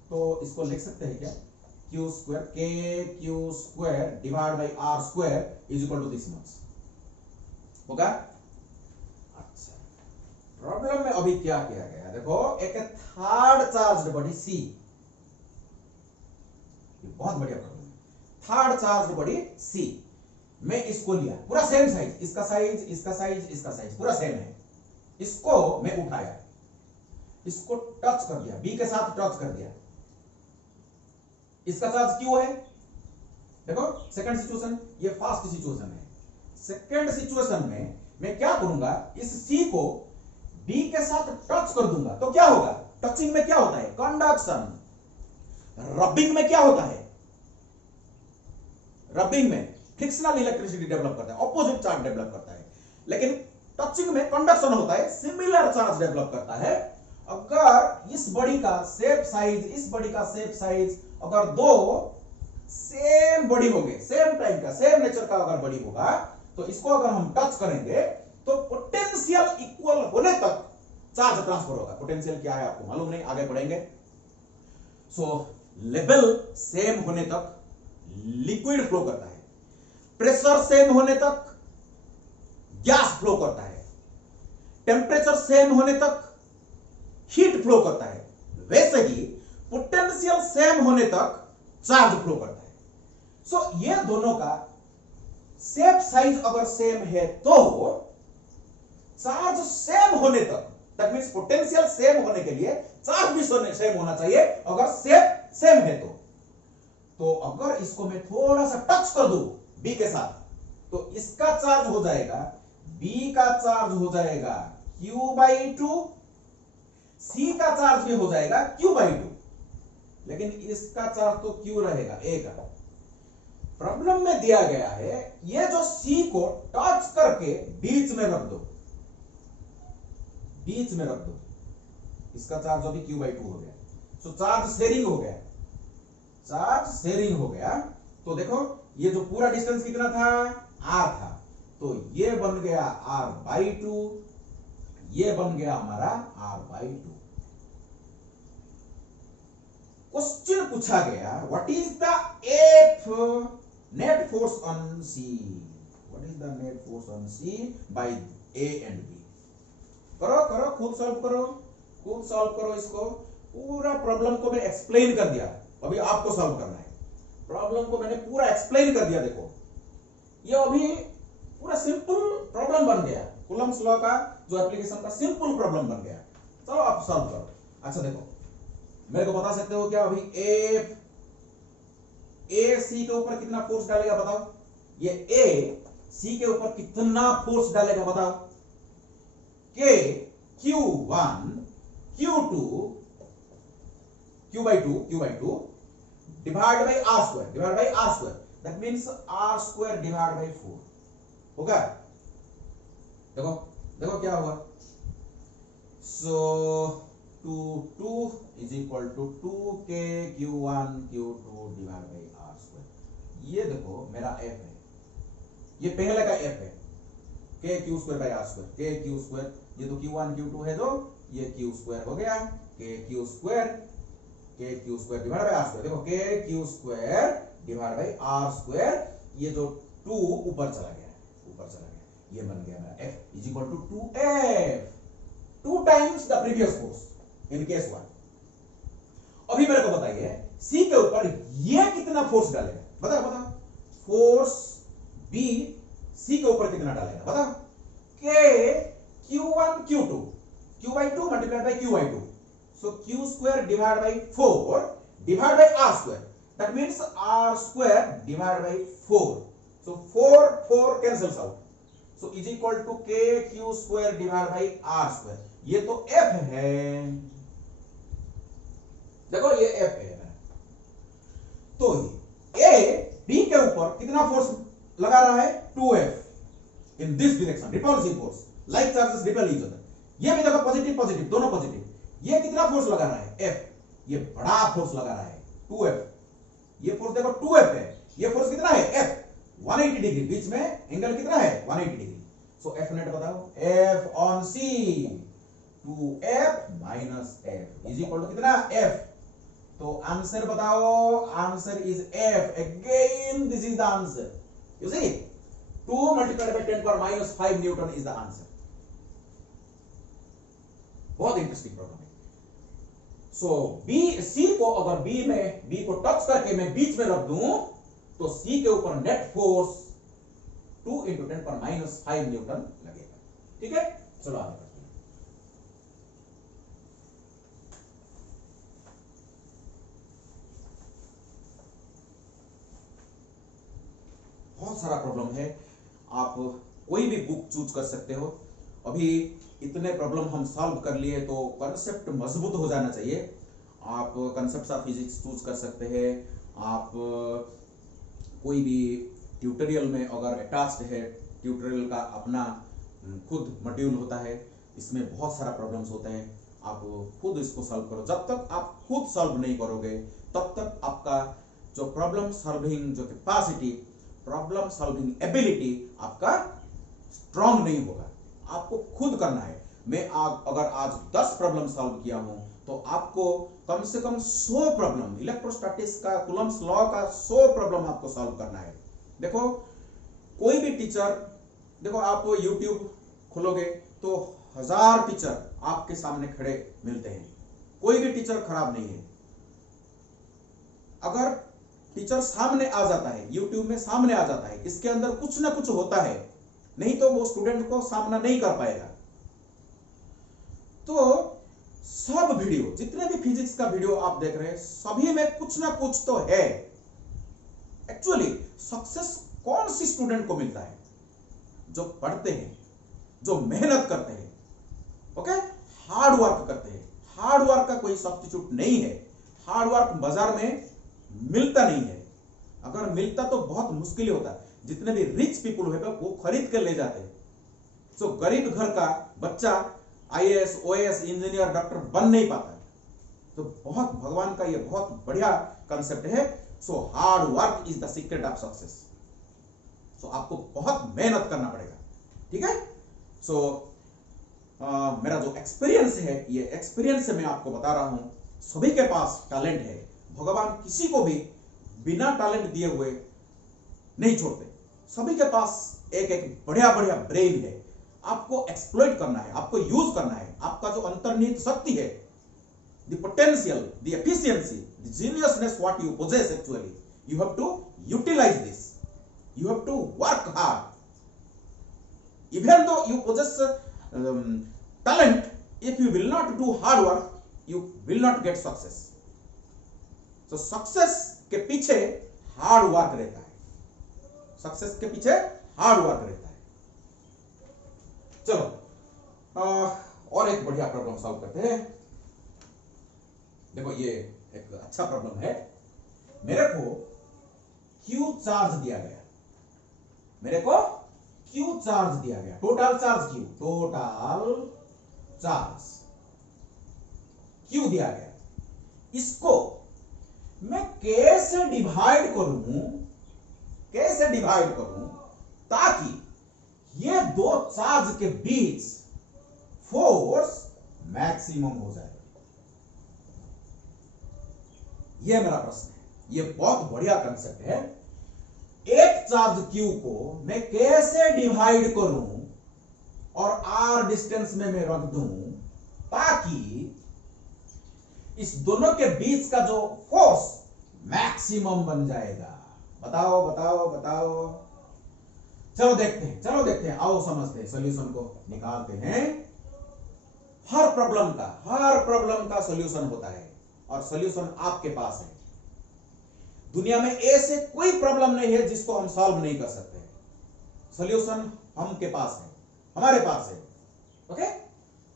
तो इसको लिख सकते हैं क्या, क्यू स्क्वायर के Q square divide by R square is equal to this much होगा। अच्छा, प्रॉब्लम में अभी क्या किया गया, देखो एक थर्ड चार्ज बॉडी सी, बहुत बढ़िया प्रॉब्लम है। थर्ड चार्ज बॉडी सी में इसको लिया, पूरा सेम साइज, इसका साइज, इसका साइज, इसका साइज पूरा सेम है। इसको मैं उठाया, इसको टच कर दिया, बी के साथ टच कर दिया, इसका चार्ज क्यू है। देखो सेकंड सिचुएशन, ये फर्स्ट सिचुएशन है। सेकंड सिचुएशन में मैं क्या करूंगा, इस सी को बी के साथ टच कर दूंगा, तो क्या होगा, टचिंग में क्या होता है, कंडक्शन। रबिंग में क्या होता है, रबिंग में फ्रिक्शनल इलेक्ट्रिसिटी डेवलप करता है, ऑपोजिट चार्ज डेवलप करता है, लेकिन टचिंग में कंडक्शन होता है, सिमिलर चार्ज डेवलप करता है। अगर इस बॉडी का शेप साइज, इस बॉडी का शेप साइज, अगर दो सेम बॉडी होंगे, सेम टाइप का, सेम नेचर का अगर बॉडी होगा, तो इसको अगर हम टच करेंगे तो पोटेंशियल इक्वल होने तक चार्ज ट्रांसफर होगा। पोटेंशियल क्या है आपको मालूम नहीं, आगे पढ़ेंगे। सो लेवल सेम होने तक लिक्विड फ्लो करता है, प्रेशर सेम होने तक गैस फ्लो करता है, टेम्परेचर सेम होने तक हीट फ्लो करता है, वैसे ही पोटेंशियल सेम होने तक चार्ज फ्लो करता है। सो ये दोनों का शेप साइज अगर सेम है तो चार्ज सेम होने तक, दैट मींस पोटेंशियल सेम होने के लिए चार्ज भी सेम होना चाहिए, अगर शेप सेम है तो अगर इसको मैं थोड़ा सा टच कर दूं बी के साथ, तो इसका चार्ज हो जाएगा, बी का चार्ज हो जाएगा q/2, c का चार्ज भी हो जाएगा q/2, लेकिन इसका चार्ज तो q रहेगा, a का। प्रॉब्लम में दिया गया है ये जो c को टच करके बीच में रख दो, बीच में रख दो, इसका चार्ज अभी q/2 हो गया। सो चार्ज शेयरिंग हो गया, चार्ज शेयरिंग हो गया। तो देखो ये जो पूरा डिस्टेंस कितना था, r था, तो ये बन गया r/2, ये बन गया हमारा r/2। क्वेश्चन पूछा गया what is the F net force on C, what is the net force on C by A and B. करो करो, खुद सॉल्व करो, खुद सॉल्व करो इसको। पूरा प्रॉब्लम को मैं एक्सप्लेन कर दिया, अभी आपको सॉल्व करना है। प्रॉब्लम को मैंने पूरा एक्सप्लेन कर दिया। देखो ये अभी पूरा सिंपल प्रॉब्लम बन गया, कूलम्ब्स लॉ का जो एप्लीकेशन का सिंपल प्रॉब्लम बन गया। चलो आप सॉल्व करो। अच्छा देखो, मेरे को बता सकते हो क्या अभी एफ ए सी के ऊपर कितना फोर्स डालेगा बताओ। ये ए सी के ऊपर कितना फोर्स डालेगा बताओ। के Q1 Q2 Q/2 divide by r square, that means r square divide by 4 होगा। देखो देखो क्या होगा। So 2 is equal to 2k Q1 Q2 divide by r square. ये देखो मेरा f है, ये पहले का f है, k Q square by r square, k Q square, ये तो Q1 Q2 है, जो ये Q स्क्वायर हो गया, k Q square divide by r square. देखो k Q square divide by r square, ये जो 2 ऊपर चला गया, ऊपर चला गया, ये बन गया मेरा f is equal to 2f, 2 times the previous force in case 1। अभी मेरे को बताइए c के ऊपर ये कितना फोर्स डालेगा, बताओ बताओ। फोर्स b c के ऊपर कितना डालेगा बताओ। k Q1 Q2 Q/2 multiplied by Q/2, so Q square divided by 4 divided by R square, that means R square divided by 4, so 4 cancels out, so is equal to k Q square divided by R square। ये तो F है, देखो ये F है। तो A B के ऊपर कितना फोर्स लगा रहा है 2F in this direction, repulsive force, like charges repel each other। ये भी देखो पॉजिटिव पॉजिटिव दोनों पॉजिटिव। ये कितना फोर्स लगा रहा है F, ये बड़ा फोर्स लगा रहा है 2F, ये फोर्स देखो 2F है, ये फोर्स कितना है F 180 डिग्री, बीच में एंगल कितना है 180 डिग्री। सो F नेट बताओ, F on C 2F minus F is equal to कितना F। तो आंसर बताओ, answer is F, again this is the answer, you see 2 multiplied by 10 power minus 5 newton is the answer. बहुत इंटरेस्टिंग प्रॉब्लम है। सो बी सी को अगर बी को टच करके मैं बीच में रख दूं तो सी के ऊपर नेट फोर्स 2 × 10⁻⁵ न्यूटन लगेगा। ठीक है, चलो आगे बढ़ते हैं। बहुत सारा प्रॉब्लम है, आप कोई भी बुक चूज कर सकते हो। अभी इतने प्रॉब्लम हम सॉल्व कर लिए तो कॉन्सेप्ट मजबूत हो जाना चाहिए। आप कॉन्सेप्ट्स ऑफ फिजिक्स चूज कर सकते हैं। आप कोई भी ट्यूटोरियल में अगर अटैच्ड है, ट्यूटोरियल का अपना खुद मॉड्यूल होता है, इसमें बहुत सारा प्रॉब्लम्स होते हैं, आप खुद इसको सॉल्व करो। जब तक आप खुद सॉल्व नहीं करोगे तब तक आपका जो प्रॉब्लम सॉल्विंग जो कैपेसिटी, प्रॉब्लम सॉल्विंग एबिलिटी आपका स्ट्रांग नहीं होगा। आपको खुद करना है। मैं अगर आज 10 प्रॉब्लम सॉल्व किया हूं तो आपको कम से कम 100 प्रॉब्लम, इलेक्ट्रोस्टैटिक्स का, कूलम्ब्स लॉ का 100 प्रॉब्लम आपको सॉल्व करना है। देखो कोई भी टीचर, देखो आप यूट्यूब खोलोगे तो 1000 टीचर आपके सामने खड़े मिलते हैं, कोई भी टीचर खराब नहीं है। अगर टीचर सामने आ जाता है, यूट्यूब में सामने आ जाता है, इसके अंदर कुछ ना कुछ होता है, नहीं तो वो स्टूडेंट को सामना नहीं कर पाएगा। तो सब वीडियो, जितने भी फिजिक्स का वीडियो आप देख रहे हैं, सभी में कुछ ना कुछ तो है। एक्चुअली सक्सेस कौन सी स्टूडेंट को मिलता है? जो पढ़ते हैं, जो मेहनत करते हैं, ओके, हार्ड वर्क करते हैं। हार्ड वर्क का कोई सब्स्टिट्यूट नहीं है। हार्ड वर्क बाजार में मिलता नहीं है, अगर मिलता तो बहुत मुश्किल होता है। जितने भी रिच पीपल है वो खरीद के ले जाते हैं। सो गरीब घर का बच्चा आईएएस, ओएएस, इंजीनियर, डॉक्टर बन नहीं पाता है। तो बहुत भगवान का ये बहुत बढ़िया कंसेप्ट है। So hard work is the secret of success. So आपको बहुत मेहनत करना पड़ेगा, ठीक है। सो मेरा जो एक्सपीरियंस है, ये एक्सपीरियंस से मैं आपको बता रहा हूं, सभी के पास टैलेंट है। भगवान किसी को भी बिना टैलेंट दिए हुए नहीं छोड़ते। सभी के पास एक एक बढ़िया बढ़िया ब्रेन है। आपको एक्सप्लॉइट करना है, आपको यूज करना है। आपका जो अंतर्निहित शक्ति है, the potential, the efficiency, the geniusness what you possess actually, you have to utilize this. You have to work hard. Even though you possess talent, if you will not do hard work, you will not get success. So success के पीछे हार्ड वर्क रहता है। सक्सेस के पीछे हार्ड वर्क रहता है। चलो और एक बढ़िया प्रॉब्लम सॉल्व करते हैं। देखो ये एक अच्छा प्रॉब्लम है। मेरे को क्यू चार्ज दिया गया, मेरे को क्यू चार्ज दिया गया, total charge Q, total charge Q दिया गया। इसको मैं कैसे डिवाइड करूं ताकि ये दो चार्ज के बीच फोर्स मैक्सिमम हो जाए। ये मेरा प्रश्न है। ये बहुत बढ़िया कंसेप्ट है। एक चार्ज क्यू को मैं कैसे डिवाइड करूं और आर डिस्टेंस में मैं रख दूं ताकि इस दोनों के बीच का जो फोर्स मैक्सिमम बन जाएगा। बताओ बताओ बताओ। चलो देखते हैं, आओ समझते हैं, सॉल्यूशन को निकालते हैं। हर प्रॉब्लम का सॉल्यूशन होता है और सॉल्यूशन आपके पास है। दुनिया में ऐसे कोई प्रॉब्लम नहीं है जिसको हम सॉल्व नहीं कर सकते। सॉल्यूशन हमके पास है, हमारे पास है। ओके,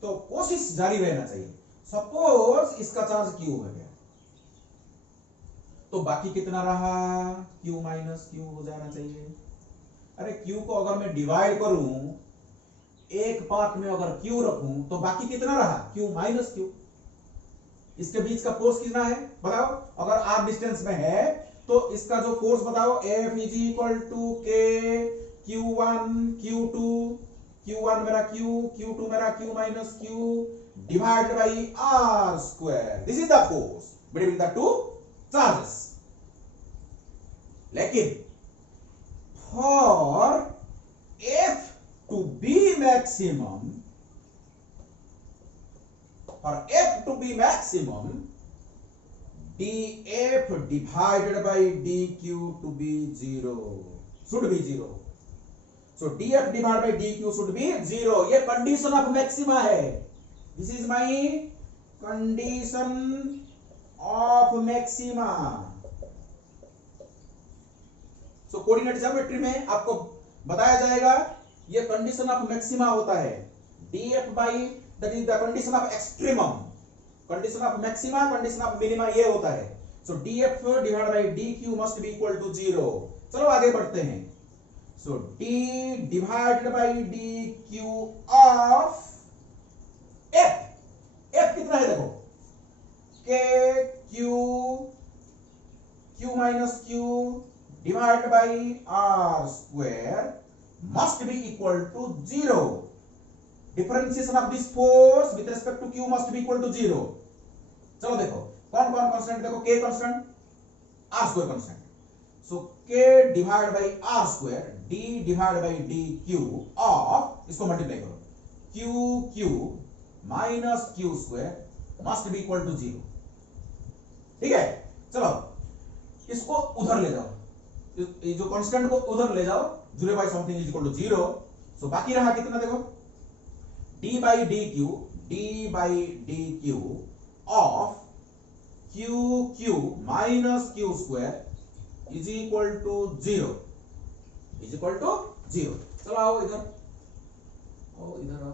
तो कोशिश जारी रहना चाहिए। सपोज इसका चार्ज क्यू हो गया, तो बाकी कितना रहा? क्यू माइनस क्यू हो जाना चाहिए। अरे क्यू को अगर मैं डिवाइड करूं, एक पार्ट में अगर क्यू रखूं तो बाकी कितना रहा? Q minus Q. इसके बीच का फोर्स कितना है बताओ? अगर आर डिस्टेंस में है तो इसका जो फोर्स बताओ, F इज इक्वल टू के Q1 Q2, Q1 मेरा Q, Q2 मेरा Q minus Q divided by R square. This is the force between the two charges. लेकिन for F to be maximum, for F to be maximum, dF divided by dQ to be 0, should be 0. So dF divided by dQ should be 0. ये condition of maxima है। This is my condition of maxima. So coordinate geometry में आपको बताया जाएगा ये कंडीशन ऑफ मैक्सिमा होता है। dF by that is the condition of extremum, condition of maxima, condition of minima ये होता है। So dF divide by dQ must be equal to 0। चलो आगे बढ़ते हैं। So d divided by dQ of F, F कितना है देखो, K Q minus Q divided by R square must be equal to 0. Differentiation of this force with respect to Q must be equal to 0. चलो देखो कौन कौन कांस्टेंट देखो, K constant, R square constant. So K divide by R square, D divide by DQ of, इसको मल्टीप्लाई करो, Q minus Q square must be equal to 0। ठीक है, चलो इसको उधर ले जाओ, जो कांस्टेंट को उधर ले जाओ, 0 by something is equal to 0। So बाकी रहा कितना देखो, d by D Q of Q minus Q square is equal to 0, is equal to 0। चलो आओ इधर आओ।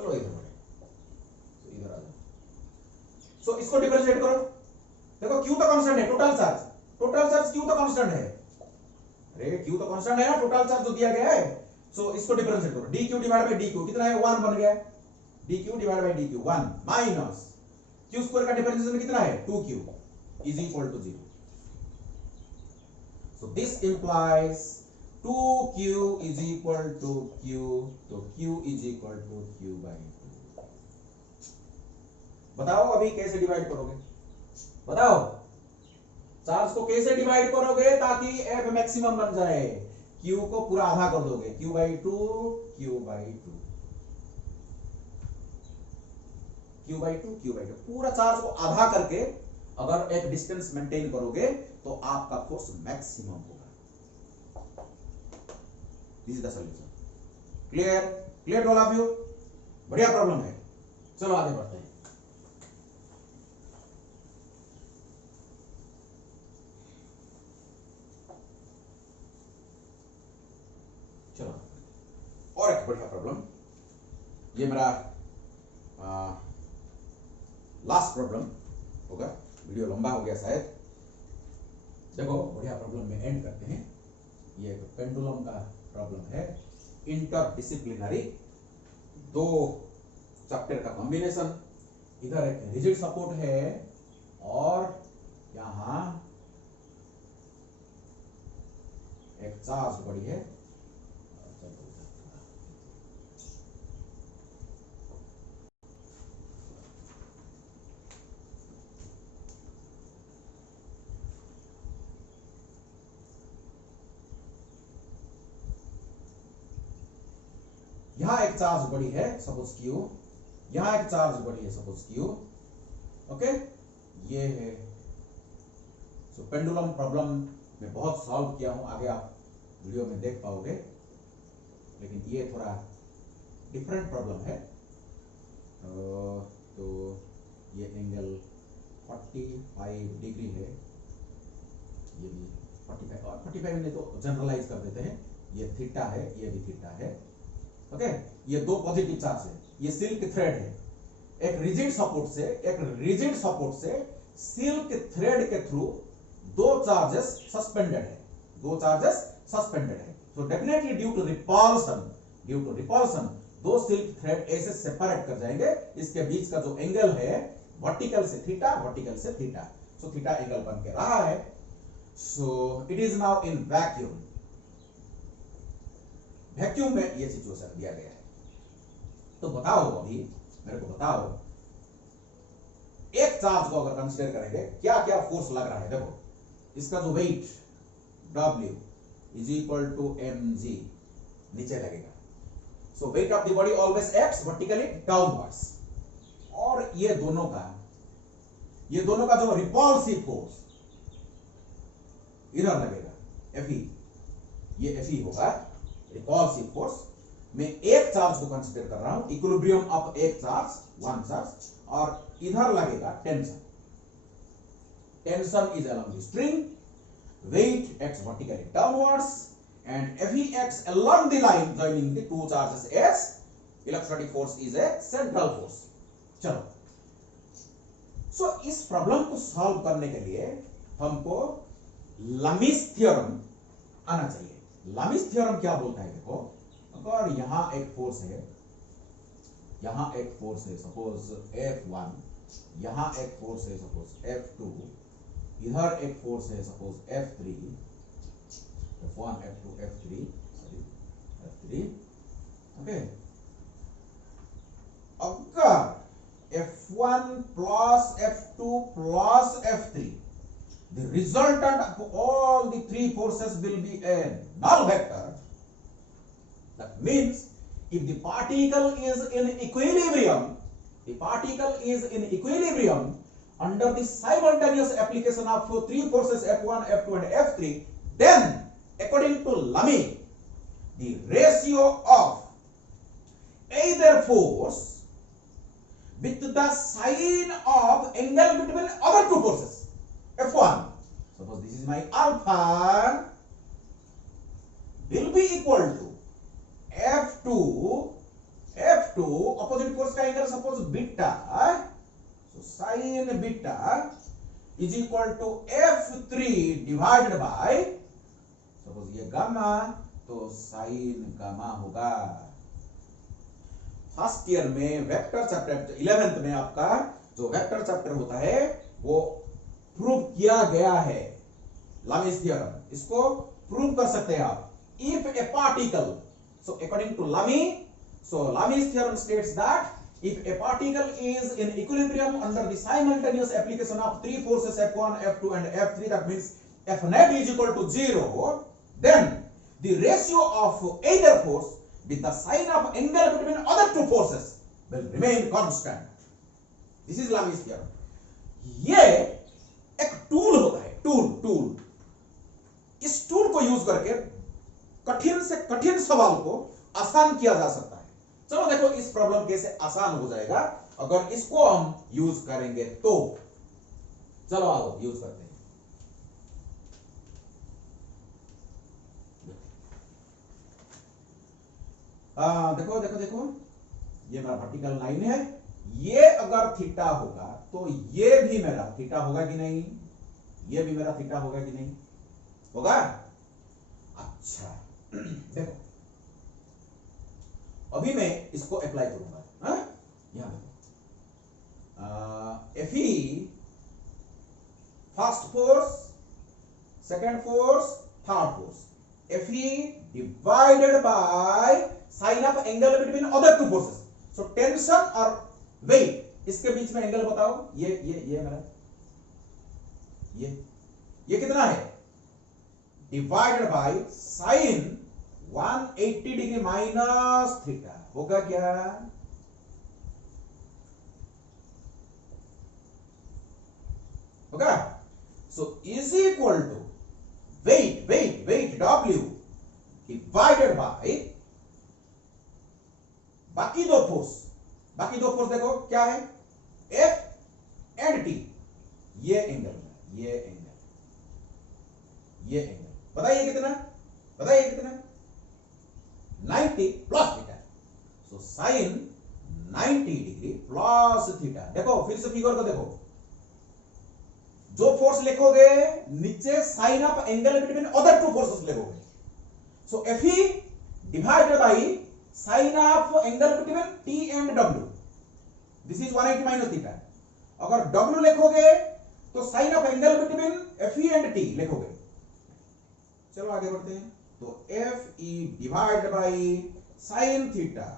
चलो इधर बढ़े, तो इधर आ जाओ। सो इसको डिफरेंशिएट करो, देखो क्यू तो कांस्टेंट है, टोटल चार्ज क्यू तो कांस्टेंट है, अरे क्यू तो कांस्टेंट है ना, टोटल चार्ज जो दिया गया है। सो इसको डिफरेंशिएट करो, D Q divide by D Q कितना है, 1 बन गया, D Q divide by D Q 1 minus Q square का डिफरेंशिएशन कितना है 2q is equal to 0। So this implies 2q is equal to q, तो q is equal to q by 2। बताओ अभी कैसे डिवाइड करोगे, बताओ चार्ज को कैसे डिवाइड करोगे ताकि f मैक्सिमम बन जाए, q को पूरा आधा कर दोगे, q by 2 q by 2 q by 2 q by 2, पूरा चार्ज को आधा करके अगर एक डिस्टेंस मेंटेन करोगे तो आपका फोर्स मैक्सिमम होगा। This is the solution. Clear, clear all of you, बढ़िया प्रॉब्लम है। चलो आगे बढ़ते हैं। चलो और एक बढ़िया प्रॉब्लम, ये मेरा लास्ट प्रॉब्लम होगा, वीडियो लंबा हो गया शायद। देखो बढ़िया प्रॉब्लम में एंड करते हैं। ये एक पेंडुलम का प्रॉब्लम है, इंटरडिसिप्लिनरी, दो चैप्टर का कॉम्बिनेशन। इधर एक रिजिड सपोर्ट है और यहां एक चार्ज बॉडी है। यहां एक चार्ज बॉडी है सपोज क्यू, यहां एक चार्ज बॉडी है सपोज क्यू, ओके। ये है सो पेंडुलम प्रॉब्लम में बहुत सॉल्व किया हूं, आगे आप वीडियो में देख पाओगे, लेकिन ये थोड़ा डिफरेंट प्रॉब्लम है। तो ये एंगल 45 डिग्री है, ये भी 45 और 45 नहीं तो जनरलाइज कर देते हैं, ये थीटा है, ये भी थीटा है, ओके। ये दो पॉजिटिव चार्ज है, ये सिल्क थ्रेड है, एक रिजिड सपोर्ट से सिल्क थ्रेड के थ्रू दो चार्जेस सस्पेंडेड है, so definitely due to repulsion दो सिल्क थ्रेड ऐसे सेपरेट कर जाएंगे, इसके बीच का जो एंगल है वर्टिकल से थीटा, सो थीटा एंगल बन के रहा है। So it is now in vacuum में ये सिचुएशन दिया गया है। तो बताओ अभी मेरे को बताओ, एक चार्ज को अगर कंसीडर करेंगे क्या क्या फोर्स लग रहा है। देखो इसका जो weight W is equal to mg नीचे लगेगा, so weight of the body always acts vertically downwards, और ये दोनों का जो रिपल्सिव फोर्स इधर लगेगा Fe, ये Fe होगा रिपल्सिव फोर्स। मैं एक चार्ज को कंसीडर कर रहा हूं, इक्विलिब्रियम ऑफ एक चार्ज, वन चार्ज, और इधर लगेगा tension is along the string, weight acts vertically downwards and Fe acts along the line joining the two charges as electrostatic force is a central force। चलो सो इस प्रॉब्लम को सॉल्व करने के लिए हमको लमीज थ्योरम आना चाहिए। लमीज थ्योरम क्या बोलता है, देखो अगर यहां एक फोर्स है सपोज F1, यहां एक फोर्स है सपोज F2, इधर एक फोर्स है suppose F3, F1 F2 F3 okay. अगर F1 plus F2 plus F3, the resultant of all the three forces will be a null vector. That means if the particle is in equilibrium under the simultaneous application of three forces F1, F2 and F3, then according to Lamy, the ratio of either force with the sign of angle between other two forces F1, suppose this is my alpha, will be equal to F2 F2 opposite force का angle suppose beta, so sin beta is equal to F3 divided by suppose ये गामा, तो sin गामा होगा। फर्स्ट ईयर में वेक्टर चैप्टर 11th में आपका जो वेक्टर चैप्टर होता है वो प्रूव किया गया है, लामीज थ्योरम। इसको प्रूव कर सकते हैं आप। If a particle, so according to Lami, so Lami's theorem states that if a particle is in equilibrium under the simultaneous application of three forces F1, F2 and F3, that means F net is equal to 0, then the ratio of either force with the sign of angle between other two forces will remain constant. This is Lame's theorem. ये एक टूल होता है, टूल। इस टूल को यूज करके कठिन से कठिन सवाल को आसान किया जा सकता है। चलो देखो इस प्रॉब्लम कैसे आसान हो जाएगा अगर इसको हम यूज करेंगे तो। चलो आओ यूज करते हैं। देखो देखो देखो, ये मेरा वर्टिकल लाइन है। ये अगर थीटा होगा तो ये भी मेरा थीटा होगा कि नहीं? ये भी मेरा थीटा होगा कि नहीं? होगा। अच्छा देखो, अभी मैं इसको अप्लाई करूंगा। यहां देखो, Fe first force, second force, third force, Fe divided by sine of angle between other two forces. So tension और वेट, इसके बीच में एंगल बताओ। ये मेरा ये कितना है? Divided by sine 180 degree minus theta. होगा क्या? होगा। So is equal to weight W divided by बाकी दो फोर्स देखो क्या है? F and T। ये एंगल बताइए कितना? 90 plus theta. So sine 90 degree plus theta. देखो फिर से फिगर को देखो, जो फोर्स लिखोगे नीचे sine of angle between other two forces लिखोगे। So Fe divided by sine of angle between T and W, this is 180 minus theta. अगर W लिखोगे तो sine of angle between Fe and T लिखोगे। चलो आगे बढ़ते हैं। तो Fe divide by sine theta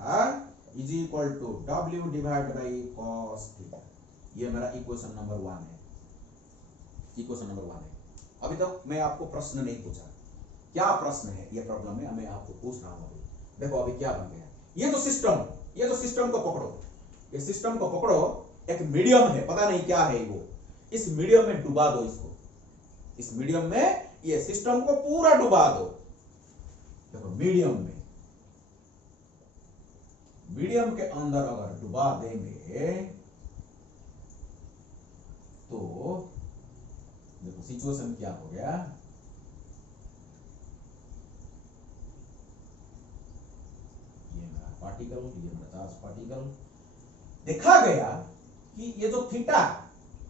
is equal to W divide by cos theta. ये मेरा इक्वेशन नंबर 1 है। अभी तक मैं आपको प्रश्न नहीं पूछा, क्या प्रश्न है ये प्रॉब्लम में मैं आपको पूछ रहा हूं। देखो अभी क्या बन गया। ये जो सिस्टम को पकड़ो, ये सिस्टम को पकड़ो, एक मीडियम है, पता नहीं क्या है वो। इस मीडियम में डुबा दो इसको, इस मीडियम में ये सिस्टम को पूरा डुबा दो। देखो मीडियम के अंदर अगर डुबा देंगे तो देखो सिचुएशन क्या हो गया। पार्टिकल, ये मेरा चार्ज पार्टिकल। देखा गया कि ये जो थीटा,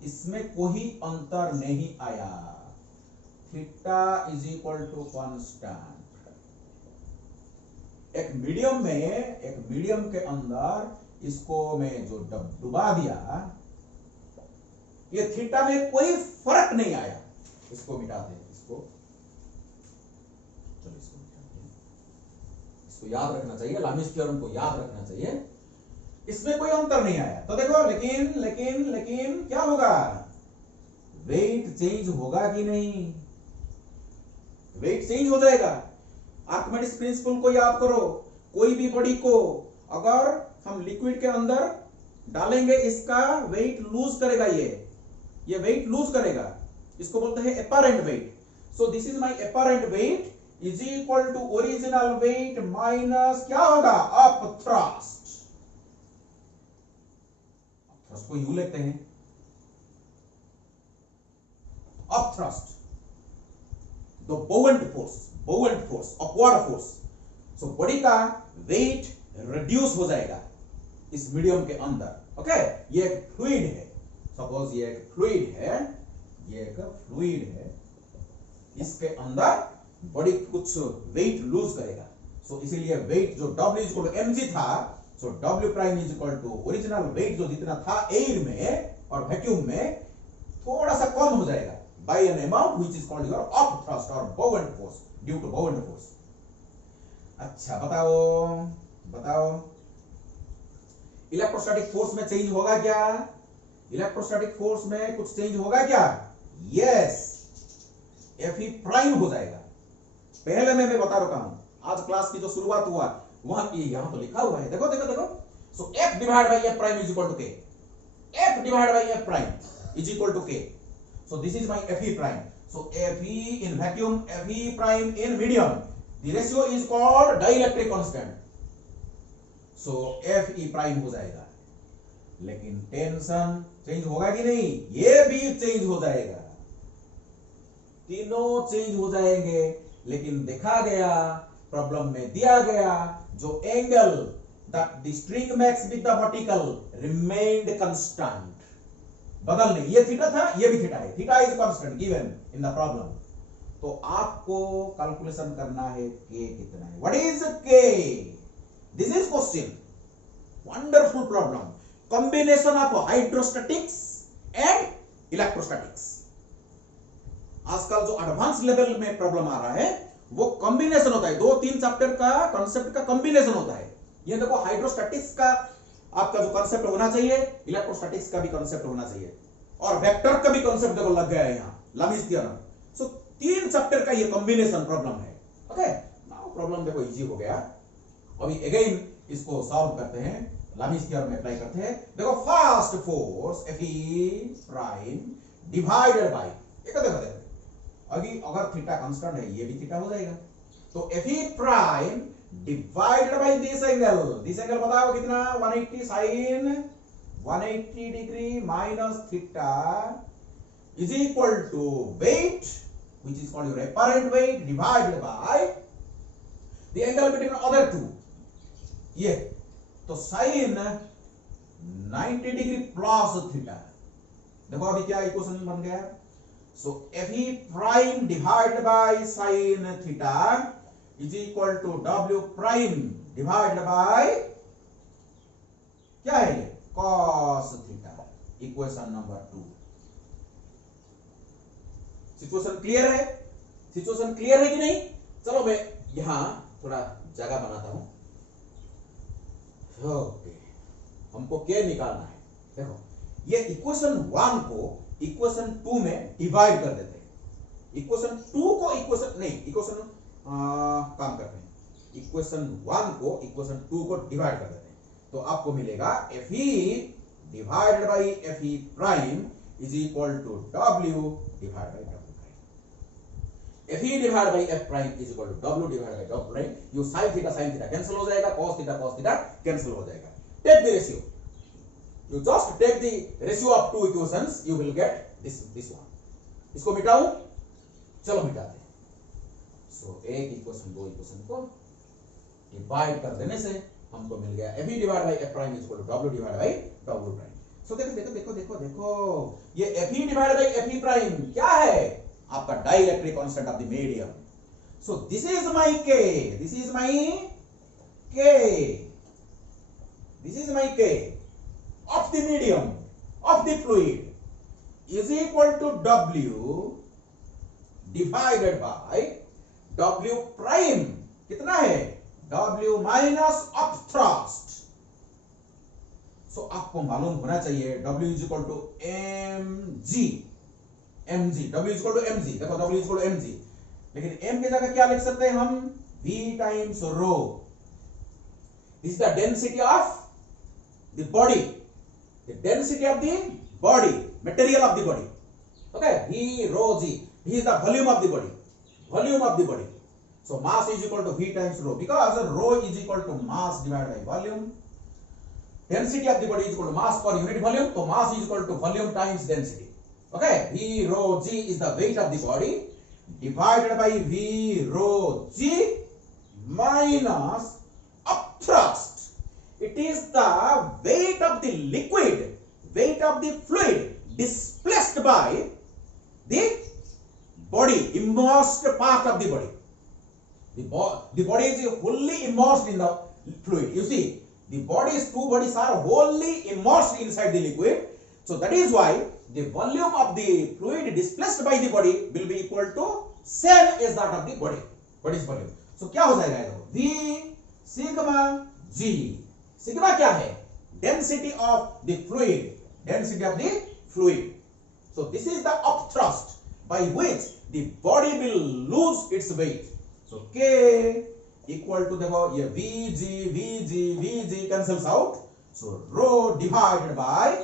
इसमें कोई अंतर नहीं आया। Theta is equal to constant. एक मीडियम के अंदर इसको मैं जो डुबा दिया, ये थीटा में कोई फर्क नहीं आया। इसको मिटा दें, इसको याद रखना चाहिए, लामीज थ्योरम को याद रखना चाहिए। इसमें कोई अंतर नहीं आया। तो देखो लेकिन क्या होगा? वेट चेंज होगा कि नहीं? वेट चेंज हो जाएगा। आर्किमिडीज प्रिंसिपल को याद करो। कोई भी बॉडी को अगर हम लिक्विड के अंदर डालेंगे, इसका वेट लूज करेगा। ये वेट लूज करेगा, इसको बोलते हैं apparent weight. So this is my apparent weight is equal to original weight minus क्या होगा? अपथ्रस्ट। अपथ्रस्ट को यू लिखते हैं, upthrust, the buoyant force, upward force. So body का वेट रिड्यूस हो जाएगा इस मीडियम के अंदर। ओके, ये एक फ्लूइड है, सपोज ये एक फ्लूइड है, ये एक फ्लूइड है, इसके अंदर बॉडी कुछ वेट लूज करेगा। सो इसीलिए वेट जो W इक्वल टू mg था, so W prime is equal to original weight जो जितना था एयर में और वैक्यूम में थोड़ा सा कम हो जाएगा by an amount which is called your upthrust और buoyant force due to buoyant force. अच्छा बताओ इलेक्ट्रोस्टैटिक फोर्स में चेंज होगा क्या? इलेक्ट्रोस्टैटिक फोर्स में कुछ चेंज होगा क्या? यस, Fe प्राइम हो जाएगा। पहले मैं बता रखा हूं, आज क्लास की जो शुरुआत हुआ वहां यहां तो लिखा हुआ है, देखो। So F divide by F prime is equal to K, F divide by F prime is equal to K। So this is my Fe prime. So Fe in vacuum, Fe prime in medium, the ratio is called dielectric constant. So Fe prime हो जाएगा, लेकिन टेंशन चेंज होगा कि नहीं? ये भी चेंज हो जाएगा, तीनों चेंज हो जाएंगे। लेकिन देखा गया, प्रॉब्लम में दिया गया, जो angle that the string makes with the vertical remained constant, बदल नहीं। ये थीटा था, ये भी थीटा है, theta is constant given in the problem. तो आपको कैलकुलेशन करना है के कितना है, व्हाट इज के, this is question, wonderful problem, combination of hydrostatics and electrostatics. आजकल जो एडवांस लेवल में प्रॉब्लम आ रहा है वो कॉम्बिनेशन होता है, 2-3 चैप्टर का कॉन्सेप्ट का कॉम्बिनेशन होता है। ये देखो, हाइड्रोस्टैटिक्स का आपका जो कॉन्सेप्ट होना चाहिए, इलेक्ट्रोस्टैटिक्स का भी कॉन्सेप्ट होना चाहिए, और वेक्टर का भी कॉन्सेप्ट देखो लग गया है यहां, लामीज थ्योरम। सो 3 चैप्टर का ये कॉम्बिनेशन प्रॉब्लम है। ओके, नाउ प्रॉब्लम देखो इजी हो गया। अभी अगेन इसको सॉल्व करते हैं, लामीज थ्योरम में अप्लाई करते हैं। देखो, first force Fe prime divided bye, देखो अगर थीटा कांस्टेंट है, ये भी थीटा हो जाएगा। तो Fe prime divided by this angle बताओ कितना, 180 sin 180 degree minus theta is equal to weight which is called your apparent weight divided by the angle between other two, ये तो sin 90 डिग्री प्लस थीटा। देखो अभी क्या इक्वेशन बन गया, so Fe prime divided by sin theta is equal to W prime divided by क्या है ये, cos theta, equation number 2। Situation clear है? सिचुएशन क्लियर है कि नहीं? चलो मैं यहां थोड़ा जगह बनाता हूं। ओके, हमको क्या निकालना है, देखो ये इक्वेशन 1 को इक्वेशन 2 में डिवाइड कर देते हैं। इक्वेशन 2 को इक्वेशन नहीं, इक्वेशन काम करते हैं, इक्वेशन 1 को इक्वेशन 2 को डिवाइड कर देते हैं। तो आपको मिलेगा Fe divided by Fe prime is equal to W divide by W prime. Fe divided by F prime is equal to W divide by W prime. You sin theta cancel हो जाएगा, cos थीटा कैंसिल हो जाएगा। Take the ratio, you just take the ratio of two equations, you will get this one। इसको मिटाऊं, चलो मिटाते हैं। सो एक इक्वेशन, 2 इक्वेशन को डिवाइड कर देने से हमको मिल गया Fe divide by F prime is equal to W divide by W prime. So देखो ये Fe divide by Fe prime क्या है, आपका dielectric constant of the medium. So this is my K, this is my K, this is my K of the medium of the fluid is equal to W divided by W prime, कितना है, W minus upthrust। सो आपको मालूम होना चाहिए W is equal to mg, W is equal to mg, देखो W is equal to mg, लेकिन m की जगह क्या लिख सकते हैं हम, V times rho। This is the density of the body, the density of the body, material of the body। Okay, V rho g, V is the volume of the body, volume of the body। So mass is equal to V times rho, because rho is equal to mass divided by volume। Density of the body is equal to mass per unit volume, so mass is equal to volume times density। Okay, V rho g is the weight of the body divided by V rho g minus upthrust। It is the weight of the liquid, weight of the fluid displaced by the body, immersed part of the body. The body is wholly immersed in the fluid. You see, the two bodies are wholly immersed inside the liquid. So that is why the volume of the fluid displaced by the body will be equal to same as that of the body's volume. So क्या हो जाएगा देखो, V sigma G. Sigma क्या है? Density of the fluid. Density of the fluid. So this is the upthrust by which the body will lose its weight. So K equal to देखो ये VG cancels out. So rho divided by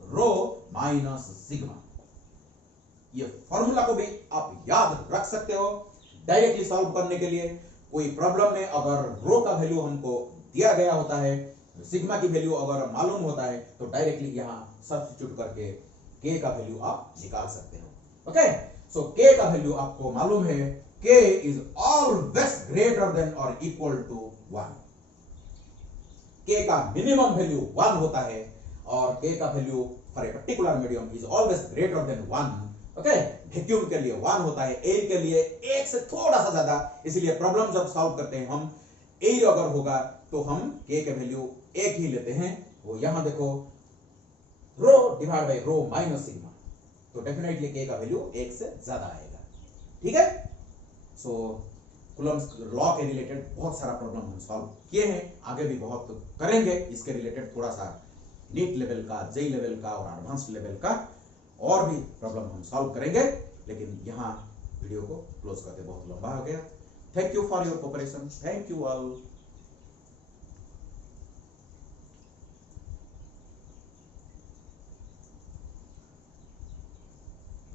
rho minus sigma. ये फॉर्मूला को भी आप याद रख सकते हो डायरेक्टली सॉल्व करने के लिए। कोई प्रॉब्लम में अगर रो का वैल्यू हमको दिया गया होता है, सिग्मा की वैल्यू अगर मालूम होता है, तो डायरेक्टली यहां सब्स्टिट्यूट करके के का वैल्यू आप निकाल सकते हो। ओके, सो के का वैल्यू आपको मालूम है, के इज ऑलवेज ग्रेटर देन और इक्वल टू 1। के का मिनिमम वैल्यू 1 होता है और के का value for a particular medium is always greater than 1। Okay, vacuum के लिए 1 होता है, एयर के लिए 1 से थोड़ा सा ज्यादा। इसलिए प्रॉब्लम जब सॉल्व करते हैं हम, एयर अगर होगा तो हम के के वैल्यू 1 ही लेते हैं। वो यहां देखो rho divide by rho minus sigma, तो डेफिनेटली के का वैल्यू 1 से ज्यादा आएगा। ठीक है, सो कूलम्ब्स लॉ के रिलेटेड बहुत सारा प्रॉब्लम हम सॉल्व किए हैं, आगे भी बहुत करेंगे। इसके रिलेटेड थोड़ा सा नीट लेवल का, जेई लेवल का और एडवांस्ड लेवल का और भी प्रॉब्लम हम सॉल्व करेंगे, लेकिन यहाँ वीडियो को क्लोज करते बहुत लंबा हो गया। Thank you for your cooperation, thank you all.